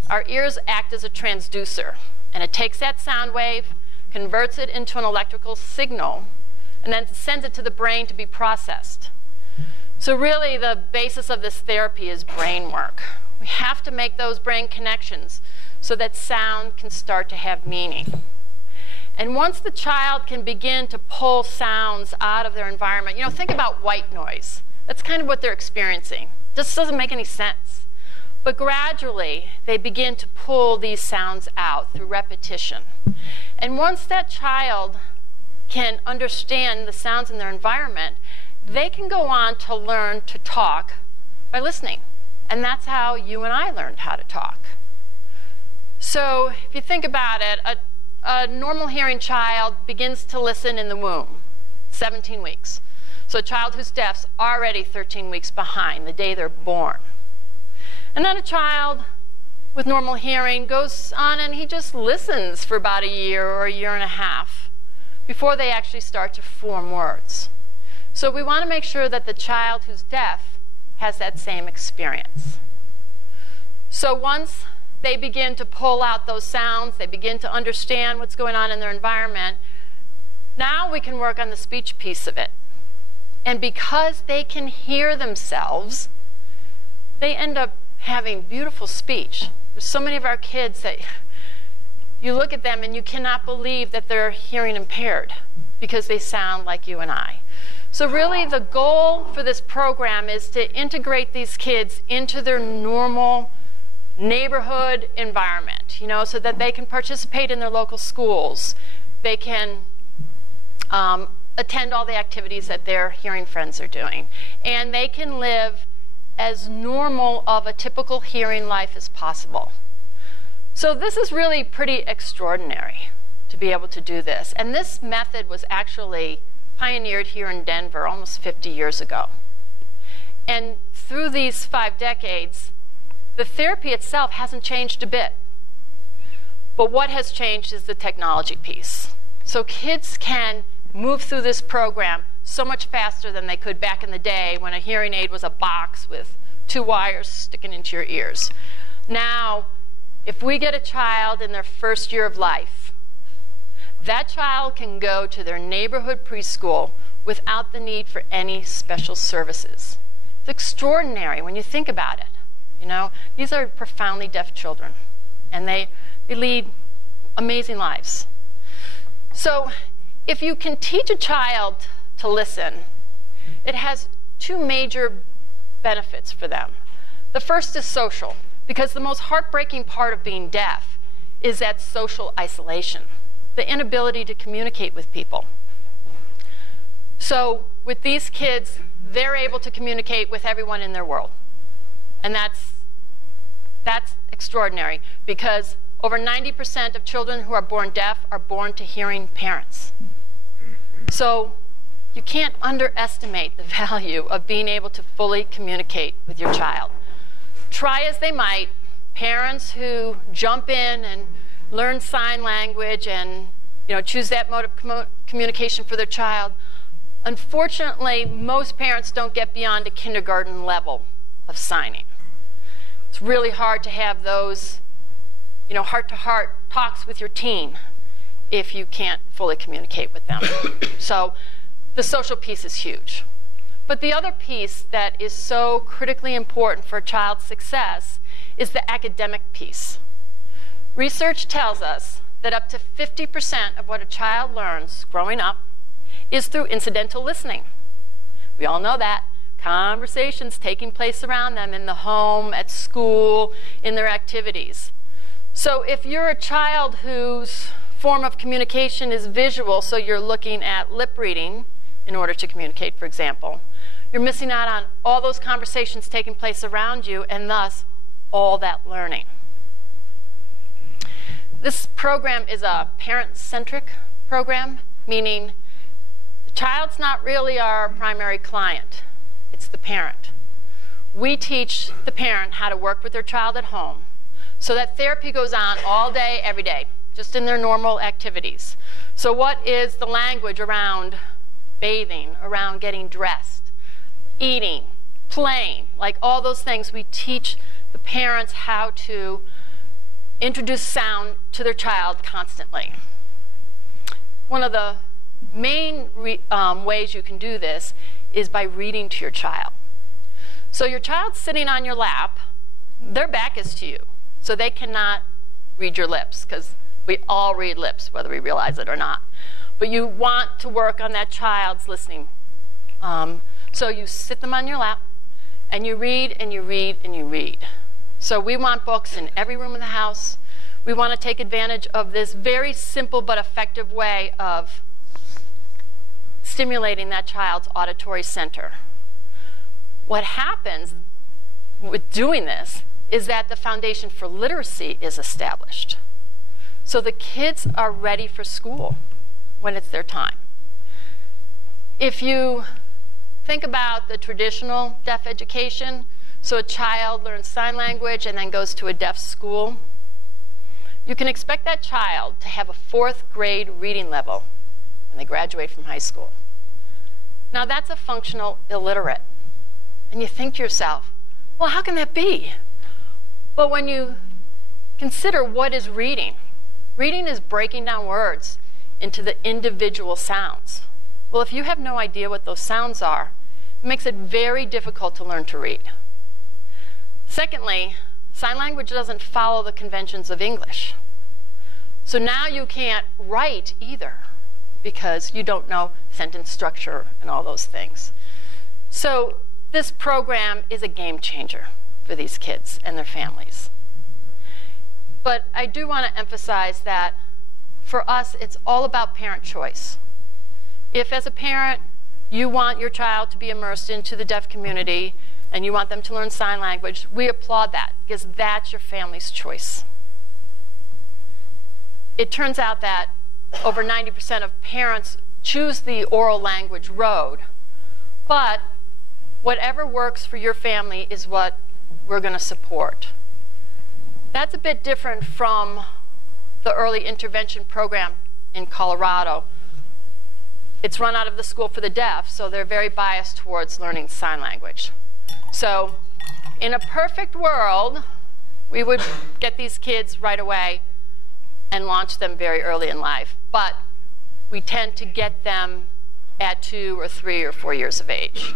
Our ears act as a transducer, and it takes that sound wave, converts it into an electrical signal, and then sends it to the brain to be processed. So really, the basis of this therapy is brain work. We have to make those brain connections so that sound can start to have meaning. And once the child can begin to pull sounds out of their environment, you know, think about white noise. That's kind of what they're experiencing. This doesn't make any sense. But gradually, they begin to pull these sounds out through repetition. And once that child can understand the sounds in their environment, they can go on to learn to talk by listening. And that's how you and I learned how to talk. So if you think about it, a normal hearing child begins to listen in the womb, 17 weeks. So a child who's deaf is already 13 weeks behind the day they're born. And then a child with normal hearing goes on and he just listens for about a year or a year and a half before they actually start to form words. So we want to make sure that the child who's deaf has that same experience. So once they begin to pull out those sounds, they begin to understand what's going on in their environment, now we can work on the speech piece of it. And because they can hear themselves, they end up having beautiful speech. There's so many of our kids that you look at them and you cannot believe that they're hearing impaired because they sound like you and I. So really the goal for this program is to integrate these kids into their normal neighborhood environment, you know, so that they can participate in their local schools. They can attend all the activities that their hearing friends are doing. And they can live as normal of a typical hearing life as possible. So this is really pretty extraordinary to be able to do this. And this method was actually pioneered here in Denver almost 50 years ago. And through these 5 decades, the therapy itself hasn't changed a bit. But what has changed is the technology piece. So kids can move through this program so much faster than they could back in the day when a hearing aid was a box with 2 wires sticking into your ears. Now, if we get a child in their first year of life, that child can go to their neighborhood preschool without the need for any special services. It's extraordinary when you think about it. You know, these are profoundly deaf children, and they lead amazing lives. So if you can teach a child to listen, it has 2 major benefits for them. The first is social, because the most heartbreaking part of being deaf is that social isolation, the inability to communicate with people. So with these kids, they're able to communicate with everyone in their world. And that's extraordinary, because over 90% of children who are born deaf are born to hearing parents. So you can't underestimate the value of being able to fully communicate with your child. Try as they might, parents who jump in and learn sign language and choose that mode of communication for their child, unfortunately, most parents don't get beyond a kindergarten level of signing. It's really hard to have those heart-to-heart talks with your teen if you can't fully communicate with them. So the social piece is huge. But the other piece that is so critically important for a child's success is the academic piece. Research tells us that up to 50% of what a child learns growing up is through incidental listening. We all know that. Conversations taking place around them in the home, at school, in their activities. So if you're a child whose form of communication is visual, so you're looking at lip reading in order to communicate, for example, you're missing out on all those conversations taking place around you and thus all that learning. This program is a parent-centric program, meaning the child's not really our primary client. It's the parent. We teach the parent how to work with their child at home so that therapy goes on all day, every day, just in their normal activities. So what is the language around bathing, around getting dressed, eating, playing, like all those things? We teach the parents how to introduce sound to their child constantly. One of the main ways you can do this is by reading to your child. So your child's sitting on your lap, their back is to you, so they cannot read your lips, because we all read lips, whether we realize it or not. But you want to work on that child's listening. So you sit them on your lap, and you read, and you read, and you read. So we want books in every room in the house. We want to take advantage of this very simple but effective way of stimulating that child's auditory center. What happens with doing this is that the foundation for literacy is established. So the kids are ready for school when it's their time. If you think about the traditional deaf education, so a child learns sign language and then goes to a deaf school, you can expect that child to have a 4th grade reading level when they graduate from high school. Now that's a functional illiterate. And you think to yourself, well, how can that be? But when you consider what is reading, reading is breaking down words into the individual sounds. Well, if you have no idea what those sounds are, it makes it very difficult to learn to read. Secondly, sign language doesn't follow the conventions of English. So now you can't write either because you don't know sentence structure and all those things. So this program is a game changer for these kids and their families. But I do want to emphasize that for us, it's all about parent choice. If as a parent, you want your child to be immersed into the deaf community and you want them to learn sign language, we applaud that because that's your family's choice. It turns out that over 90% of parents choose the oral language road, but whatever works for your family is what we're going to support. That's a bit different from the early intervention program in Colorado. It's run out of the School for the Deaf, so they're very biased towards learning sign language. So in a perfect world, we would get these kids right away and launch them very early in life. But we tend to get them at 2 or 3 or 4 years of age.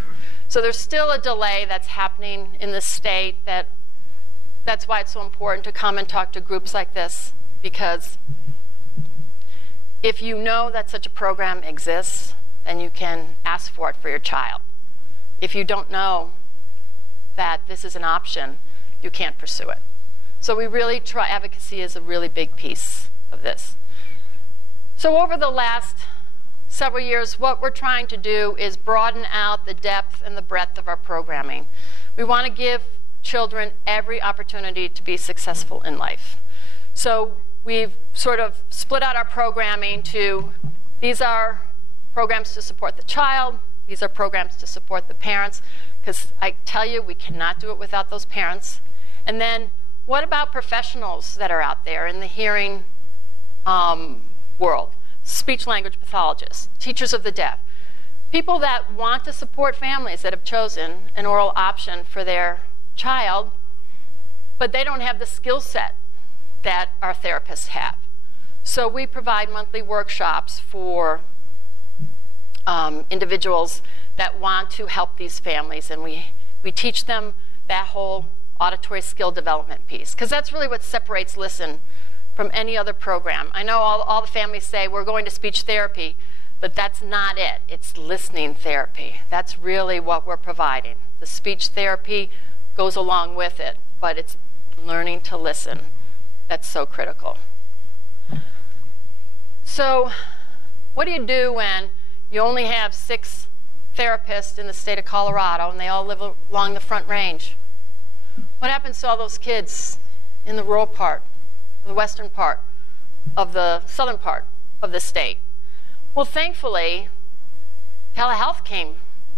So there's still a delay that's happening in the state. That's why it's so important to come and talk to groups like this, because if you know that such a program exists, then you can ask for it for your child. If you don't know that this is an option, you can't pursue it. So we really try, advocacy is a really big piece of this. So over the last several years, what we're trying to do is broaden out the depth and the breadth of our programming. We want to give children every opportunity to be successful in life. So we've sort of split out our programming to, these are programs to support the child, these are programs to support the parents, because I tell you, we cannot do it without those parents. And then what about professionals that are out there in the hearing world? Speech language pathologists, teachers of the deaf, people that want to support families that have chosen an oral option for their child, but they don't have the skill set that our therapists have. So we provide monthly workshops for individuals that want to help these families, and we teach them that whole auditory skill development piece, because that's really what separates Listen from any other program. I know all the families say, we're going to speech therapy, but that's not it. It's listening therapy. That's really what we're providing. The speech therapy goes along with it, but it's learning to listen. That's so critical. So what do you do when you only have 6 therapists in the state of Colorado and they all live along the Front Range? What happens to all those kids in the rural part, the western part of the southern part of the state? Well, thankfully, telehealth came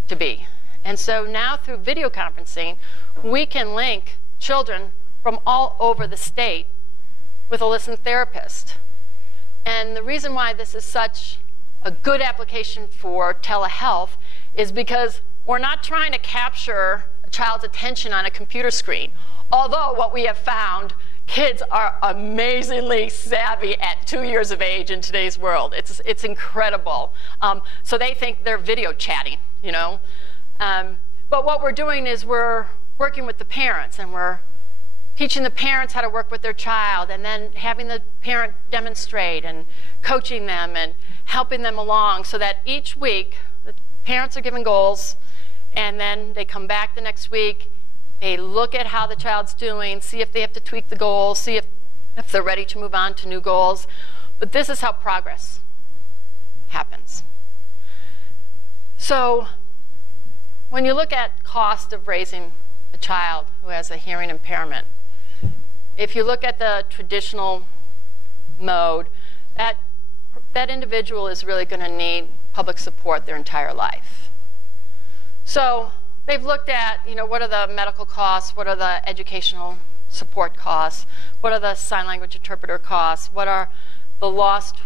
to be. And so now through video conferencing, we can link children from all over the state with a Listen therapist. And the reason why this is such a good application for telehealth is because we're not trying to capture a child's attention on a computer screen. Although what we have found, kids are amazingly savvy at 2 years of age in today's world. It's incredible. So they think they're video chatting, you know. But what we're doing is we're working with the parents, and we're teaching the parents how to work with their child, and then having the parent demonstrate and coaching them and helping them along, so that each week the parents are given goals, and then they come back the next week, they look at how the child's doing, see if they have to tweak the goals, see if they're ready to move on to new goals. But this is how progress happens. So when you look at cost of raising a child who has a hearing impairment, if you look at the traditional mode, that individual is really going to need public support their entire life. So they've looked at, you know, what are the medical costs, what are the educational support costs, what are the sign language interpreter costs, what are the lost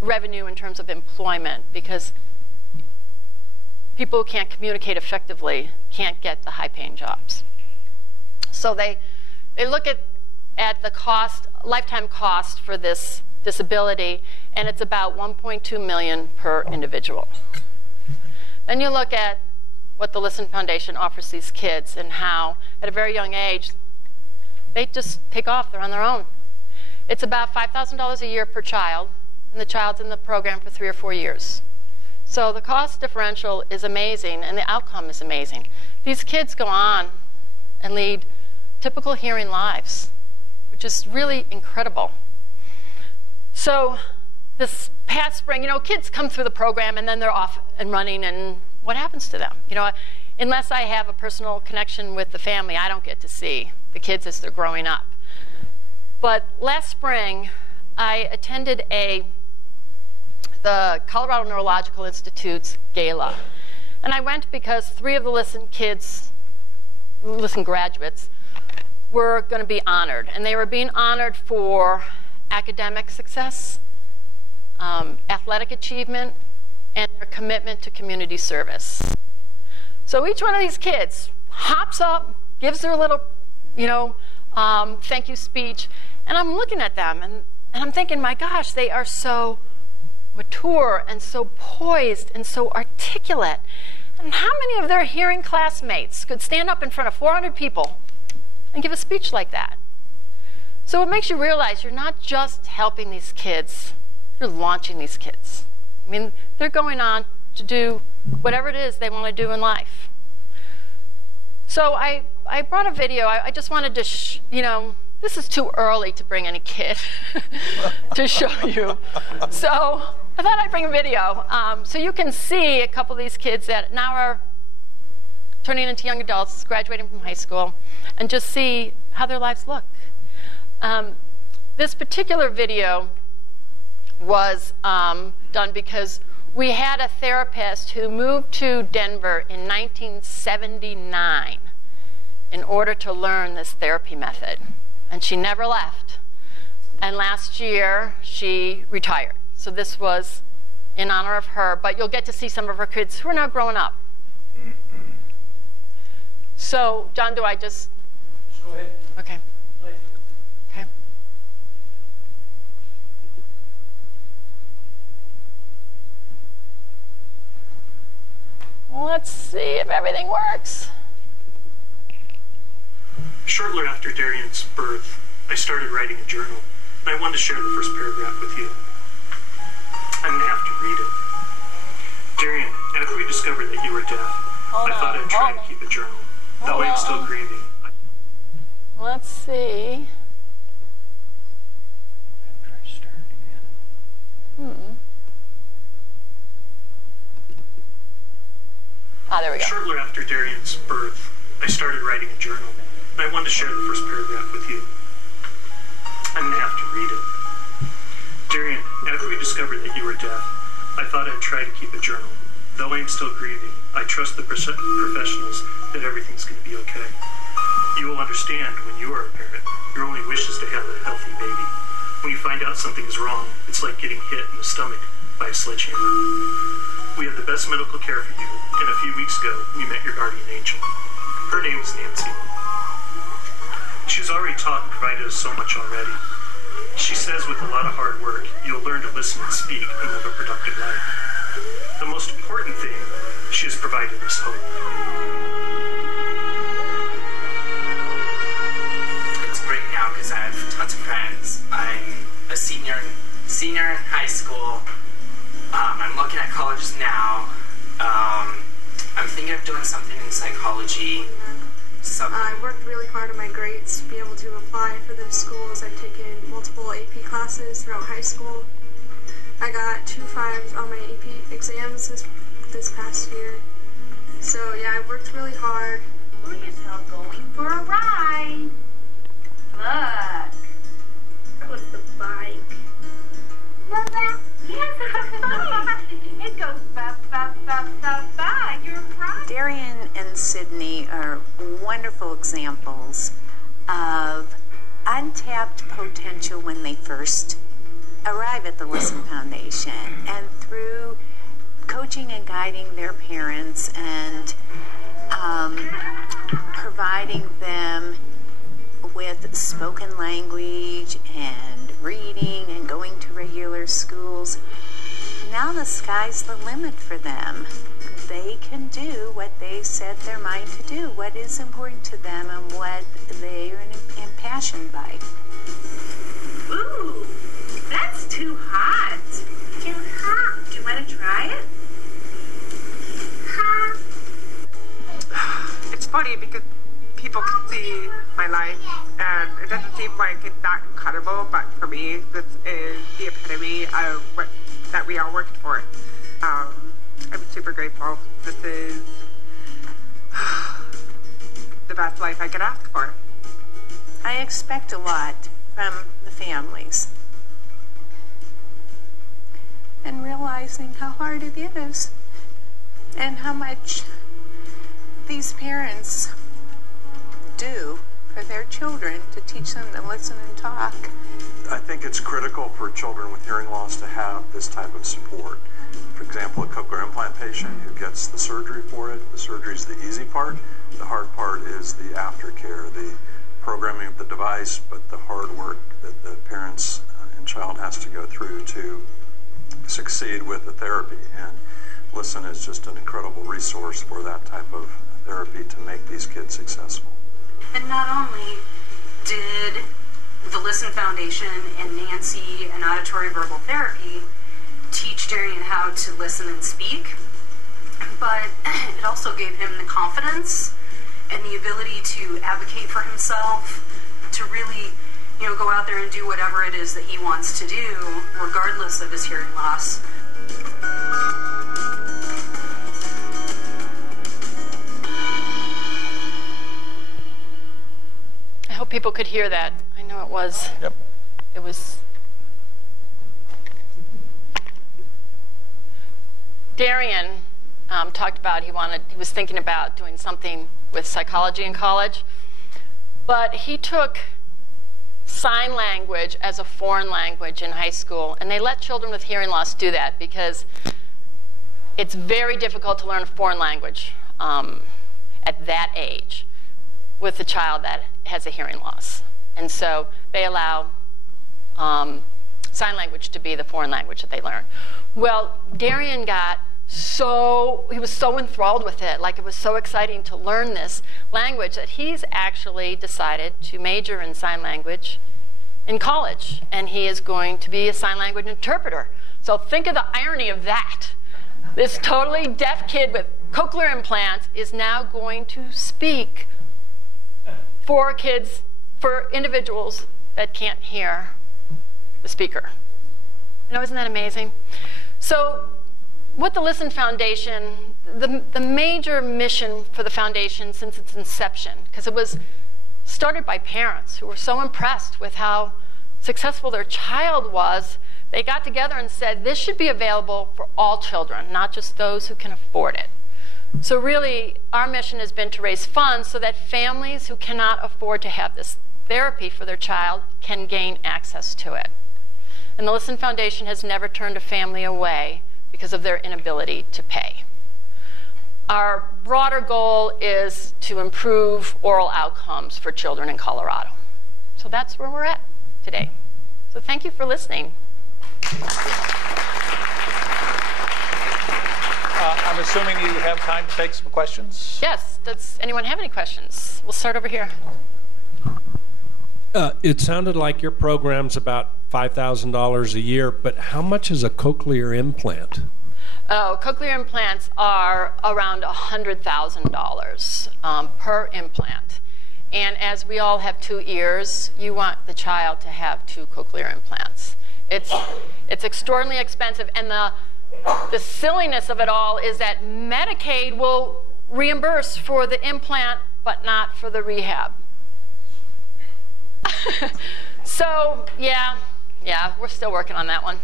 revenue in terms of employment, because people who can't communicate effectively can't get the high-paying jobs. So they look at the cost, lifetime cost for this disability, and it's about $1.2 million per individual. Then you look at what the Listen Foundation offers these kids and how, at a very young age, they just take off. They're on their own. It's about $5,000 a year per child, and the child's in the program for 3 or 4 years. So the cost differential is amazing, and the outcome is amazing. These kids go on and lead typical hearing lives, which is really incredible. So this past spring, you know, kids come through the program and then they're off and running, and what happens to them? You know, unless I have a personal connection with the family, I don't get to see the kids as they're growing up. But last spring, I attended the Colorado Neurological Institute's gala. And I went because 3 of the Listen graduates were going to be honored. And they were being honored for academic success, athletic achievement, and their commitment to community service. So each one of these kids hops up, gives their little, you know, thank you speech, and I'm looking at them, and I'm thinking, my gosh, they are so mature and so poised and so articulate. And how many of their hearing classmates could stand up in front of 400 people and give a speech like that? So it makes you realize you're not just helping these kids, you're launching these kids. I mean, they're going on to do whatever it is they want to do in life. So I brought a video. I just wanted to, you know, this is too early to bring any kid to show you. So I thought I'd bring a video so you can see a couple of these kids that now are turning into young adults, graduating from high school, and just see how their lives look. This particular video was done because we had a therapist who moved to Denver in 1979 in order to learn this therapy method, and she never left. And last year, she retired. So this was in honor of her, but you'll get to see some of her kids who are now growing up. So, John, do I just go ahead? Okay. Okay. Let's see if everything works. Shortly after Darian's birth, I started writing a journal, and I wanted to share the first paragraph with you. I'm going to have to read it. Darian, after we discovered that you were deaf, I thought I'd try to keep a journal. Though I'm still grieving. Let's see. There we go. Shortly after Darian's birth, I started writing a journal, and I wanted to share the first paragraph with you. I'm going to have to read it. Darian, after we discovered that you were deaf, I thought I'd try to keep a journal. Though I am still grieving, I trust the professionals that everything's going to be okay. You will understand when you are a parent, your only wish is to have a healthy baby. When you find out something is wrong, it's like getting hit in the stomach by a sledgehammer. We have the best medical care for you, and a few weeks ago, we met your guardian angel. Her name is Nancy. She's already taught and provided us so much already. She says with a lot of hard work, you'll learn to listen and speak and live a productive life. The most important thing, she has provided us hope. It's great now because I have tons of friends. I'm a senior in high school. I'm looking at colleges now. I'm thinking of doing something in psychology. I worked really hard on my grades to be able to apply for those schools. I've taken multiple AP classes throughout high school. I got 2 5s on my AP exams this past year. So yeah, I worked really hard. Pull yourself going for a ride. Look. That was the bike. Love that? Yes, it's a bike. It goes ba ba ba ba ba. You're right. Darian and Sydney are wonderful examples of untapped potential when they first arrive at the Listen Foundation, and through coaching and guiding their parents and providing them with spoken language and reading and going to regular schools, now the sky's the limit for them. They can do what they set their mind to do, what is important to them and what they are impassioned by. Ooh, that's too hot. Too hot. Do you want to try it? It's funny because people can see my life, and it doesn't seem like it's that incredible, but for me, this is the epitome of what that we all worked for. I'm super grateful. This is the best life I could ask for. I expect a lot from the families. And realizing how hard it is and how much these parents do for their children to teach them to listen and talk. I think it's critical for children with hearing loss to have this type of support. For example, a cochlear implant patient who gets the surgery for it, the surgery is the easy part. The hard part is the aftercare, the programming of the device, but the hard work that the parents and child has to go through to succeed with the therapy. And Listen is just an incredible resource for that type of therapy to make these kids successful. And not only did the Listen Foundation and Nancy and Auditory Verbal Therapy teach Darian how to listen and speak, but it also gave him the confidence and the ability to advocate for himself, to really, go out there and do whatever it is that he wants to do, regardless of his hearing loss. people could hear that. I know it was. Yep. It was. Darian talked about he was thinking about doing something with psychology in college, but he took sign language as a foreign language in high school, and they let children with hearing loss do that because it's very difficult to learn a foreign language at that age with a child that has a hearing loss. And so they allow sign language to be the foreign language that they learn. Well, Darian he was so enthralled with it, like it was so exciting to learn this language, that he's actually decided to major in sign language in college, and he is going to be a sign language interpreter. So think of the irony of that. This totally deaf kid with cochlear implants is now going to speak for individuals that can't hear the speaker. You know, isn't that amazing? So with the Listen Foundation, the major mission for the foundation since its inception, because it was started by parents who were so impressed with how successful their child was, they got together and said, this should be available for all children, not just those who can afford it. So really, our mission has been to raise funds so that families who cannot afford to have this therapy for their child can gain access to it. And the Listen Foundation has never turned a family away because of their inability to pay. Our broader goal is to improve oral outcomes for children in Colorado. So that's where we're at today. So thank you for listening. I'm assuming you have time to take some questions? Yes. Does anyone have any questions? We'll start over here. It sounded like your program's about $5,000 a year, but how much is a cochlear implant? Oh, cochlear implants are around $100,000 per implant. And as we all have 2 ears, you want the child to have 2 cochlear implants. It's extraordinarily expensive, and the silliness of it all is that Medicaid will reimburse for the implant, but not for the rehab. So, yeah, we're still working on that one.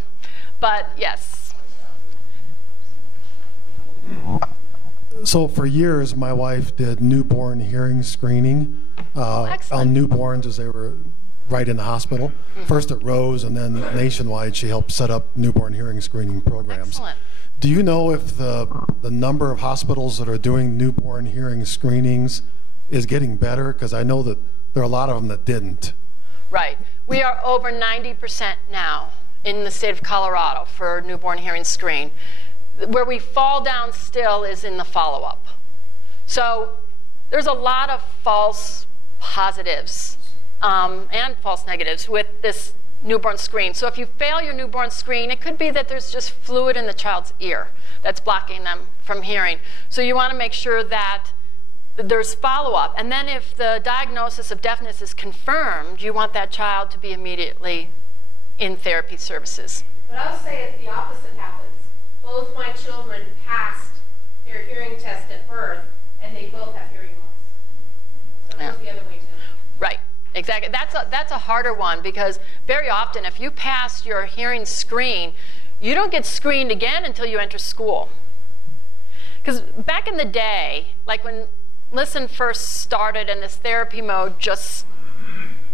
But, yes. So for years, my wife did newborn hearing screening on newborns as they were right in the hospital. Mm-hmm. First at Rose, and then nationwide, she helped set up newborn hearing screening programs. Excellent. Do you know if the number of hospitals that are doing newborn hearing screenings is getting better? Because I know that there are a lot of them that didn't. Right. We are over 90% now in the state of Colorado for newborn hearing screen. Where we fall down still is in the follow-up. So there's a lot of false positives and false negatives with this newborn screen. So if you fail your newborn screen, it could be that there's just fluid in the child's ear that's blocking them from hearing. So you want to make sure that there's follow-up. And then if the diagnosis of deafness is confirmed, you want that child to be immediately in therapy services. But I'll say it's the opposite happens. Both my children passed their hearing test at birth, and they both have hearing loss. So it goes the other way too. Right. Exactly. That's a harder one, because very often if you pass your hearing screen, you don't get screened again until you enter school. Because back in the day, like when Listen first started and this therapy mode just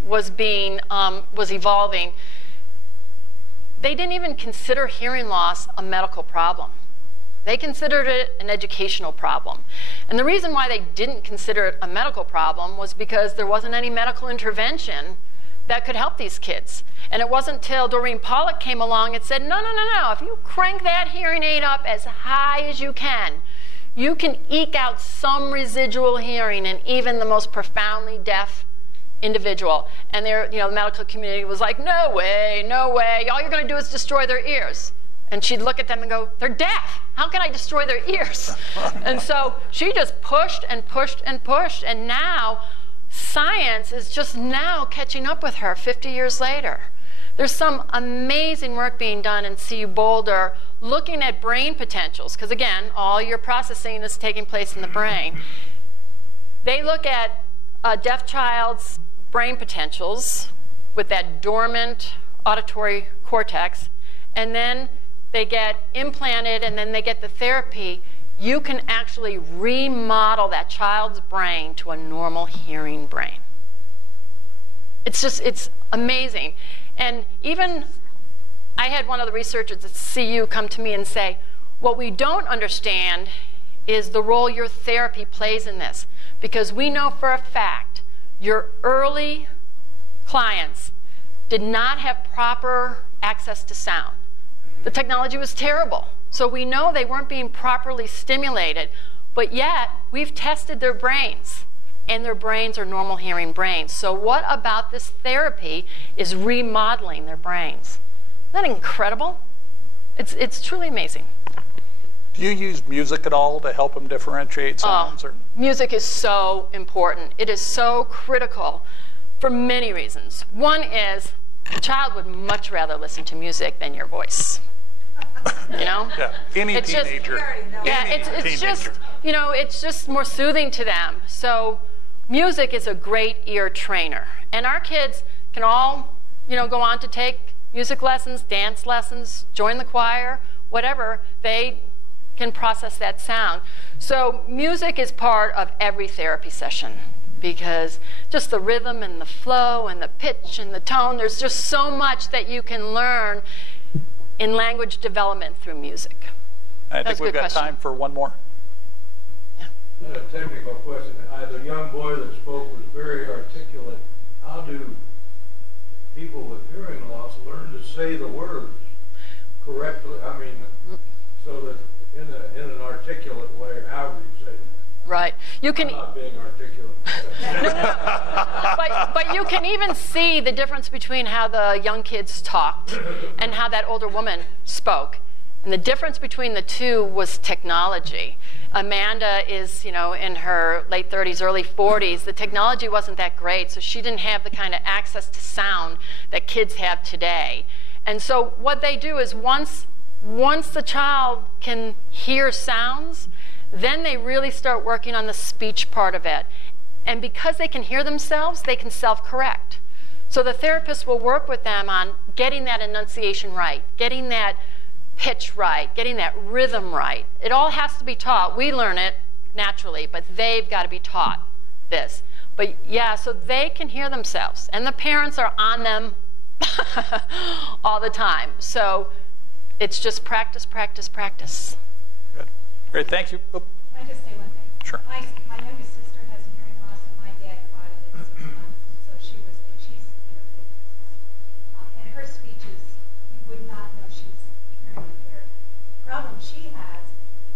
was evolving, they didn't even consider hearing loss a medical problem. They considered it an educational problem. And the reason why they didn't consider it a medical problem was because there wasn't any medical intervention that could help these kids. And it wasn't until Doreen Pollack came along and said, no, if you crank that hearing aid up as high as you can eke out some residual hearing in even the most profoundly deaf individual. And the medical community was like, no way, all you're going to do is destroy their ears. And she'd look at them and go, they're deaf. How can I destroy their ears? And so she just pushed and pushed and pushed. And now science is just now catching up with her 50 years later. There's some amazing work being done in CU Boulder looking at brain potentials. Because again, all your processing is taking place in the brain. They look at a deaf child's brain potentials with that dormant auditory cortex, and then they get implanted and then they get the therapy, you can actually remodel that child's brain to a normal hearing brain. It's amazing. And even I had one of the researchers at CU come to me and say, what we don't understand is the role your therapy plays in this, because we know for a fact your early clients did not have proper access to sound. The technology was terrible. So we know they weren't being properly stimulated, but yet we've tested their brains, and their brains are normal hearing brains. So what about this therapy is remodeling their brains? Isn't that incredible? It's truly amazing. Do you use music at all to help them differentiate sounds? Music is so important. It is so critical for many reasons. One is a child would much rather listen to music than your voice. You know? Yeah, any teenager. It's just, you know, it's just more soothing to them. So music is a great ear trainer. And our kids can all, you know, go on to take music lessons, dance lessons, join the choir, whatever. They can process that sound. So music is part of every therapy session, because just the rhythm and the flow and the pitch and the tone, there's just so much that you can learn in language development through music. I think we've got time for one more. I had a technical question. The young boy that spoke was very articulate. How do people with hearing loss learn to say the words correctly? I mean, so that in an articulate way, or however you say it. Right. You can. I'm not being articulate. But you can even see the difference between how the young kids talked and how that older woman spoke. And the difference between the two was technology. Amanda is, you know, in her late 30s, early 40s. The technology wasn't that great, so she didn't have the kind of access to sound that kids have today. And so what they do is once the child can hear sounds, then they really start working on the speech part of it. And because they can hear themselves, they can self-correct. So the therapist will work with them on getting that enunciation right, getting that pitch right, getting that rhythm right. It all has to be taught. We learn it naturally, but they've got to be taught this. But yeah, so they can hear themselves. And the parents are on them all the time. So it's just practice, practice, practice. Good. Great, thank you. Can I just say one thing? Sure. My youngest sister has a hearing loss, and my dad caught it at 6 months, and so she's, and her speeches, you would not know she's hearing impaired. The problem she has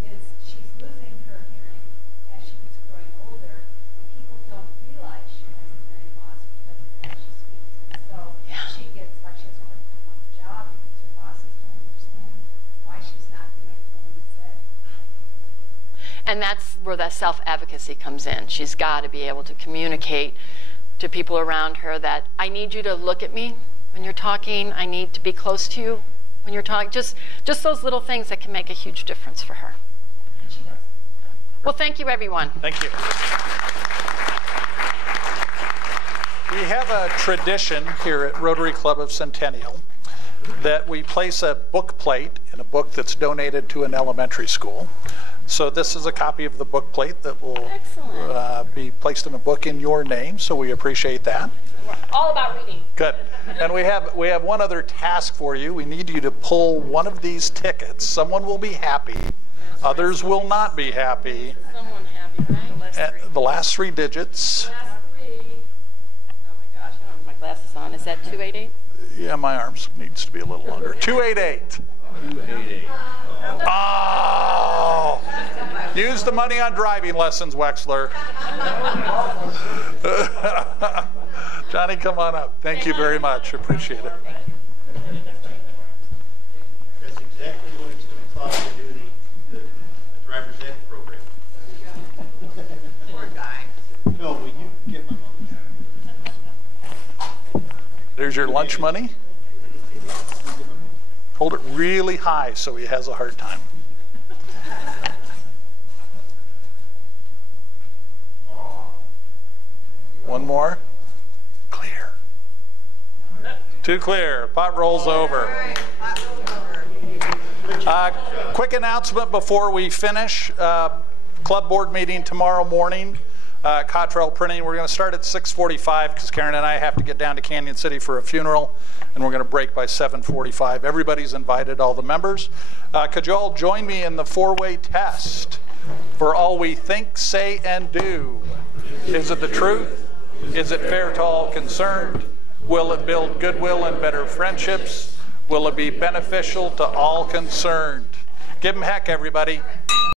is she's losing her hearing as she gets growing older, and people don't realize she has a hearing loss because of how she speaks. And so she gets, like, she has a hard time on the job because her bosses don't understand why she's not doing anything he said. And that's where that self-advocacy comes in. She's got to be able to communicate to people around her that I need you to look at me when you're talking. I need to be close to you when you're talking. Just those little things that can make a huge difference for her. Well, thank you, everyone. Thank you. We have a tradition here at Rotary Club of Centennial that we place a book plate in a book that's donated to an elementary school. So this is a copy of the book plate that will be placed in a book in your name, so we appreciate that. We're all about reading. Good. And we have one other task for you. We need you to pull one of these tickets. Someone will be happy. Others will not be happy. Someone happy, right? The last three digits. Oh my gosh, I don't have my glasses on. Is that 288? Yeah, my arms needs to be a little longer. 288. 288. Oh! Use the money on driving lessons, Wexler. Johnny, come on up. Thank you very much. Appreciate it. That's exactly what it's going to cost to do the driver's ed program. Poor guy. Phil, will you get my money? There's your lunch money. Hold it really high so he has a hard time. One more. Two clear. Pot rolls over. Quick announcement before we finish. Club board meeting tomorrow morning. Cottrell Printing. We're going to start at 6:45 because Karen and I have to get down to Canyon City for a funeral, and we're going to break by 7:45. Everybody's invited, all the members. Could you all join me in the four-way test for all we think, say, and do? Is it the truth? Is it fair to all concerned? Will it build goodwill and better friendships? Will it be beneficial to all concerned? Give them heck, everybody.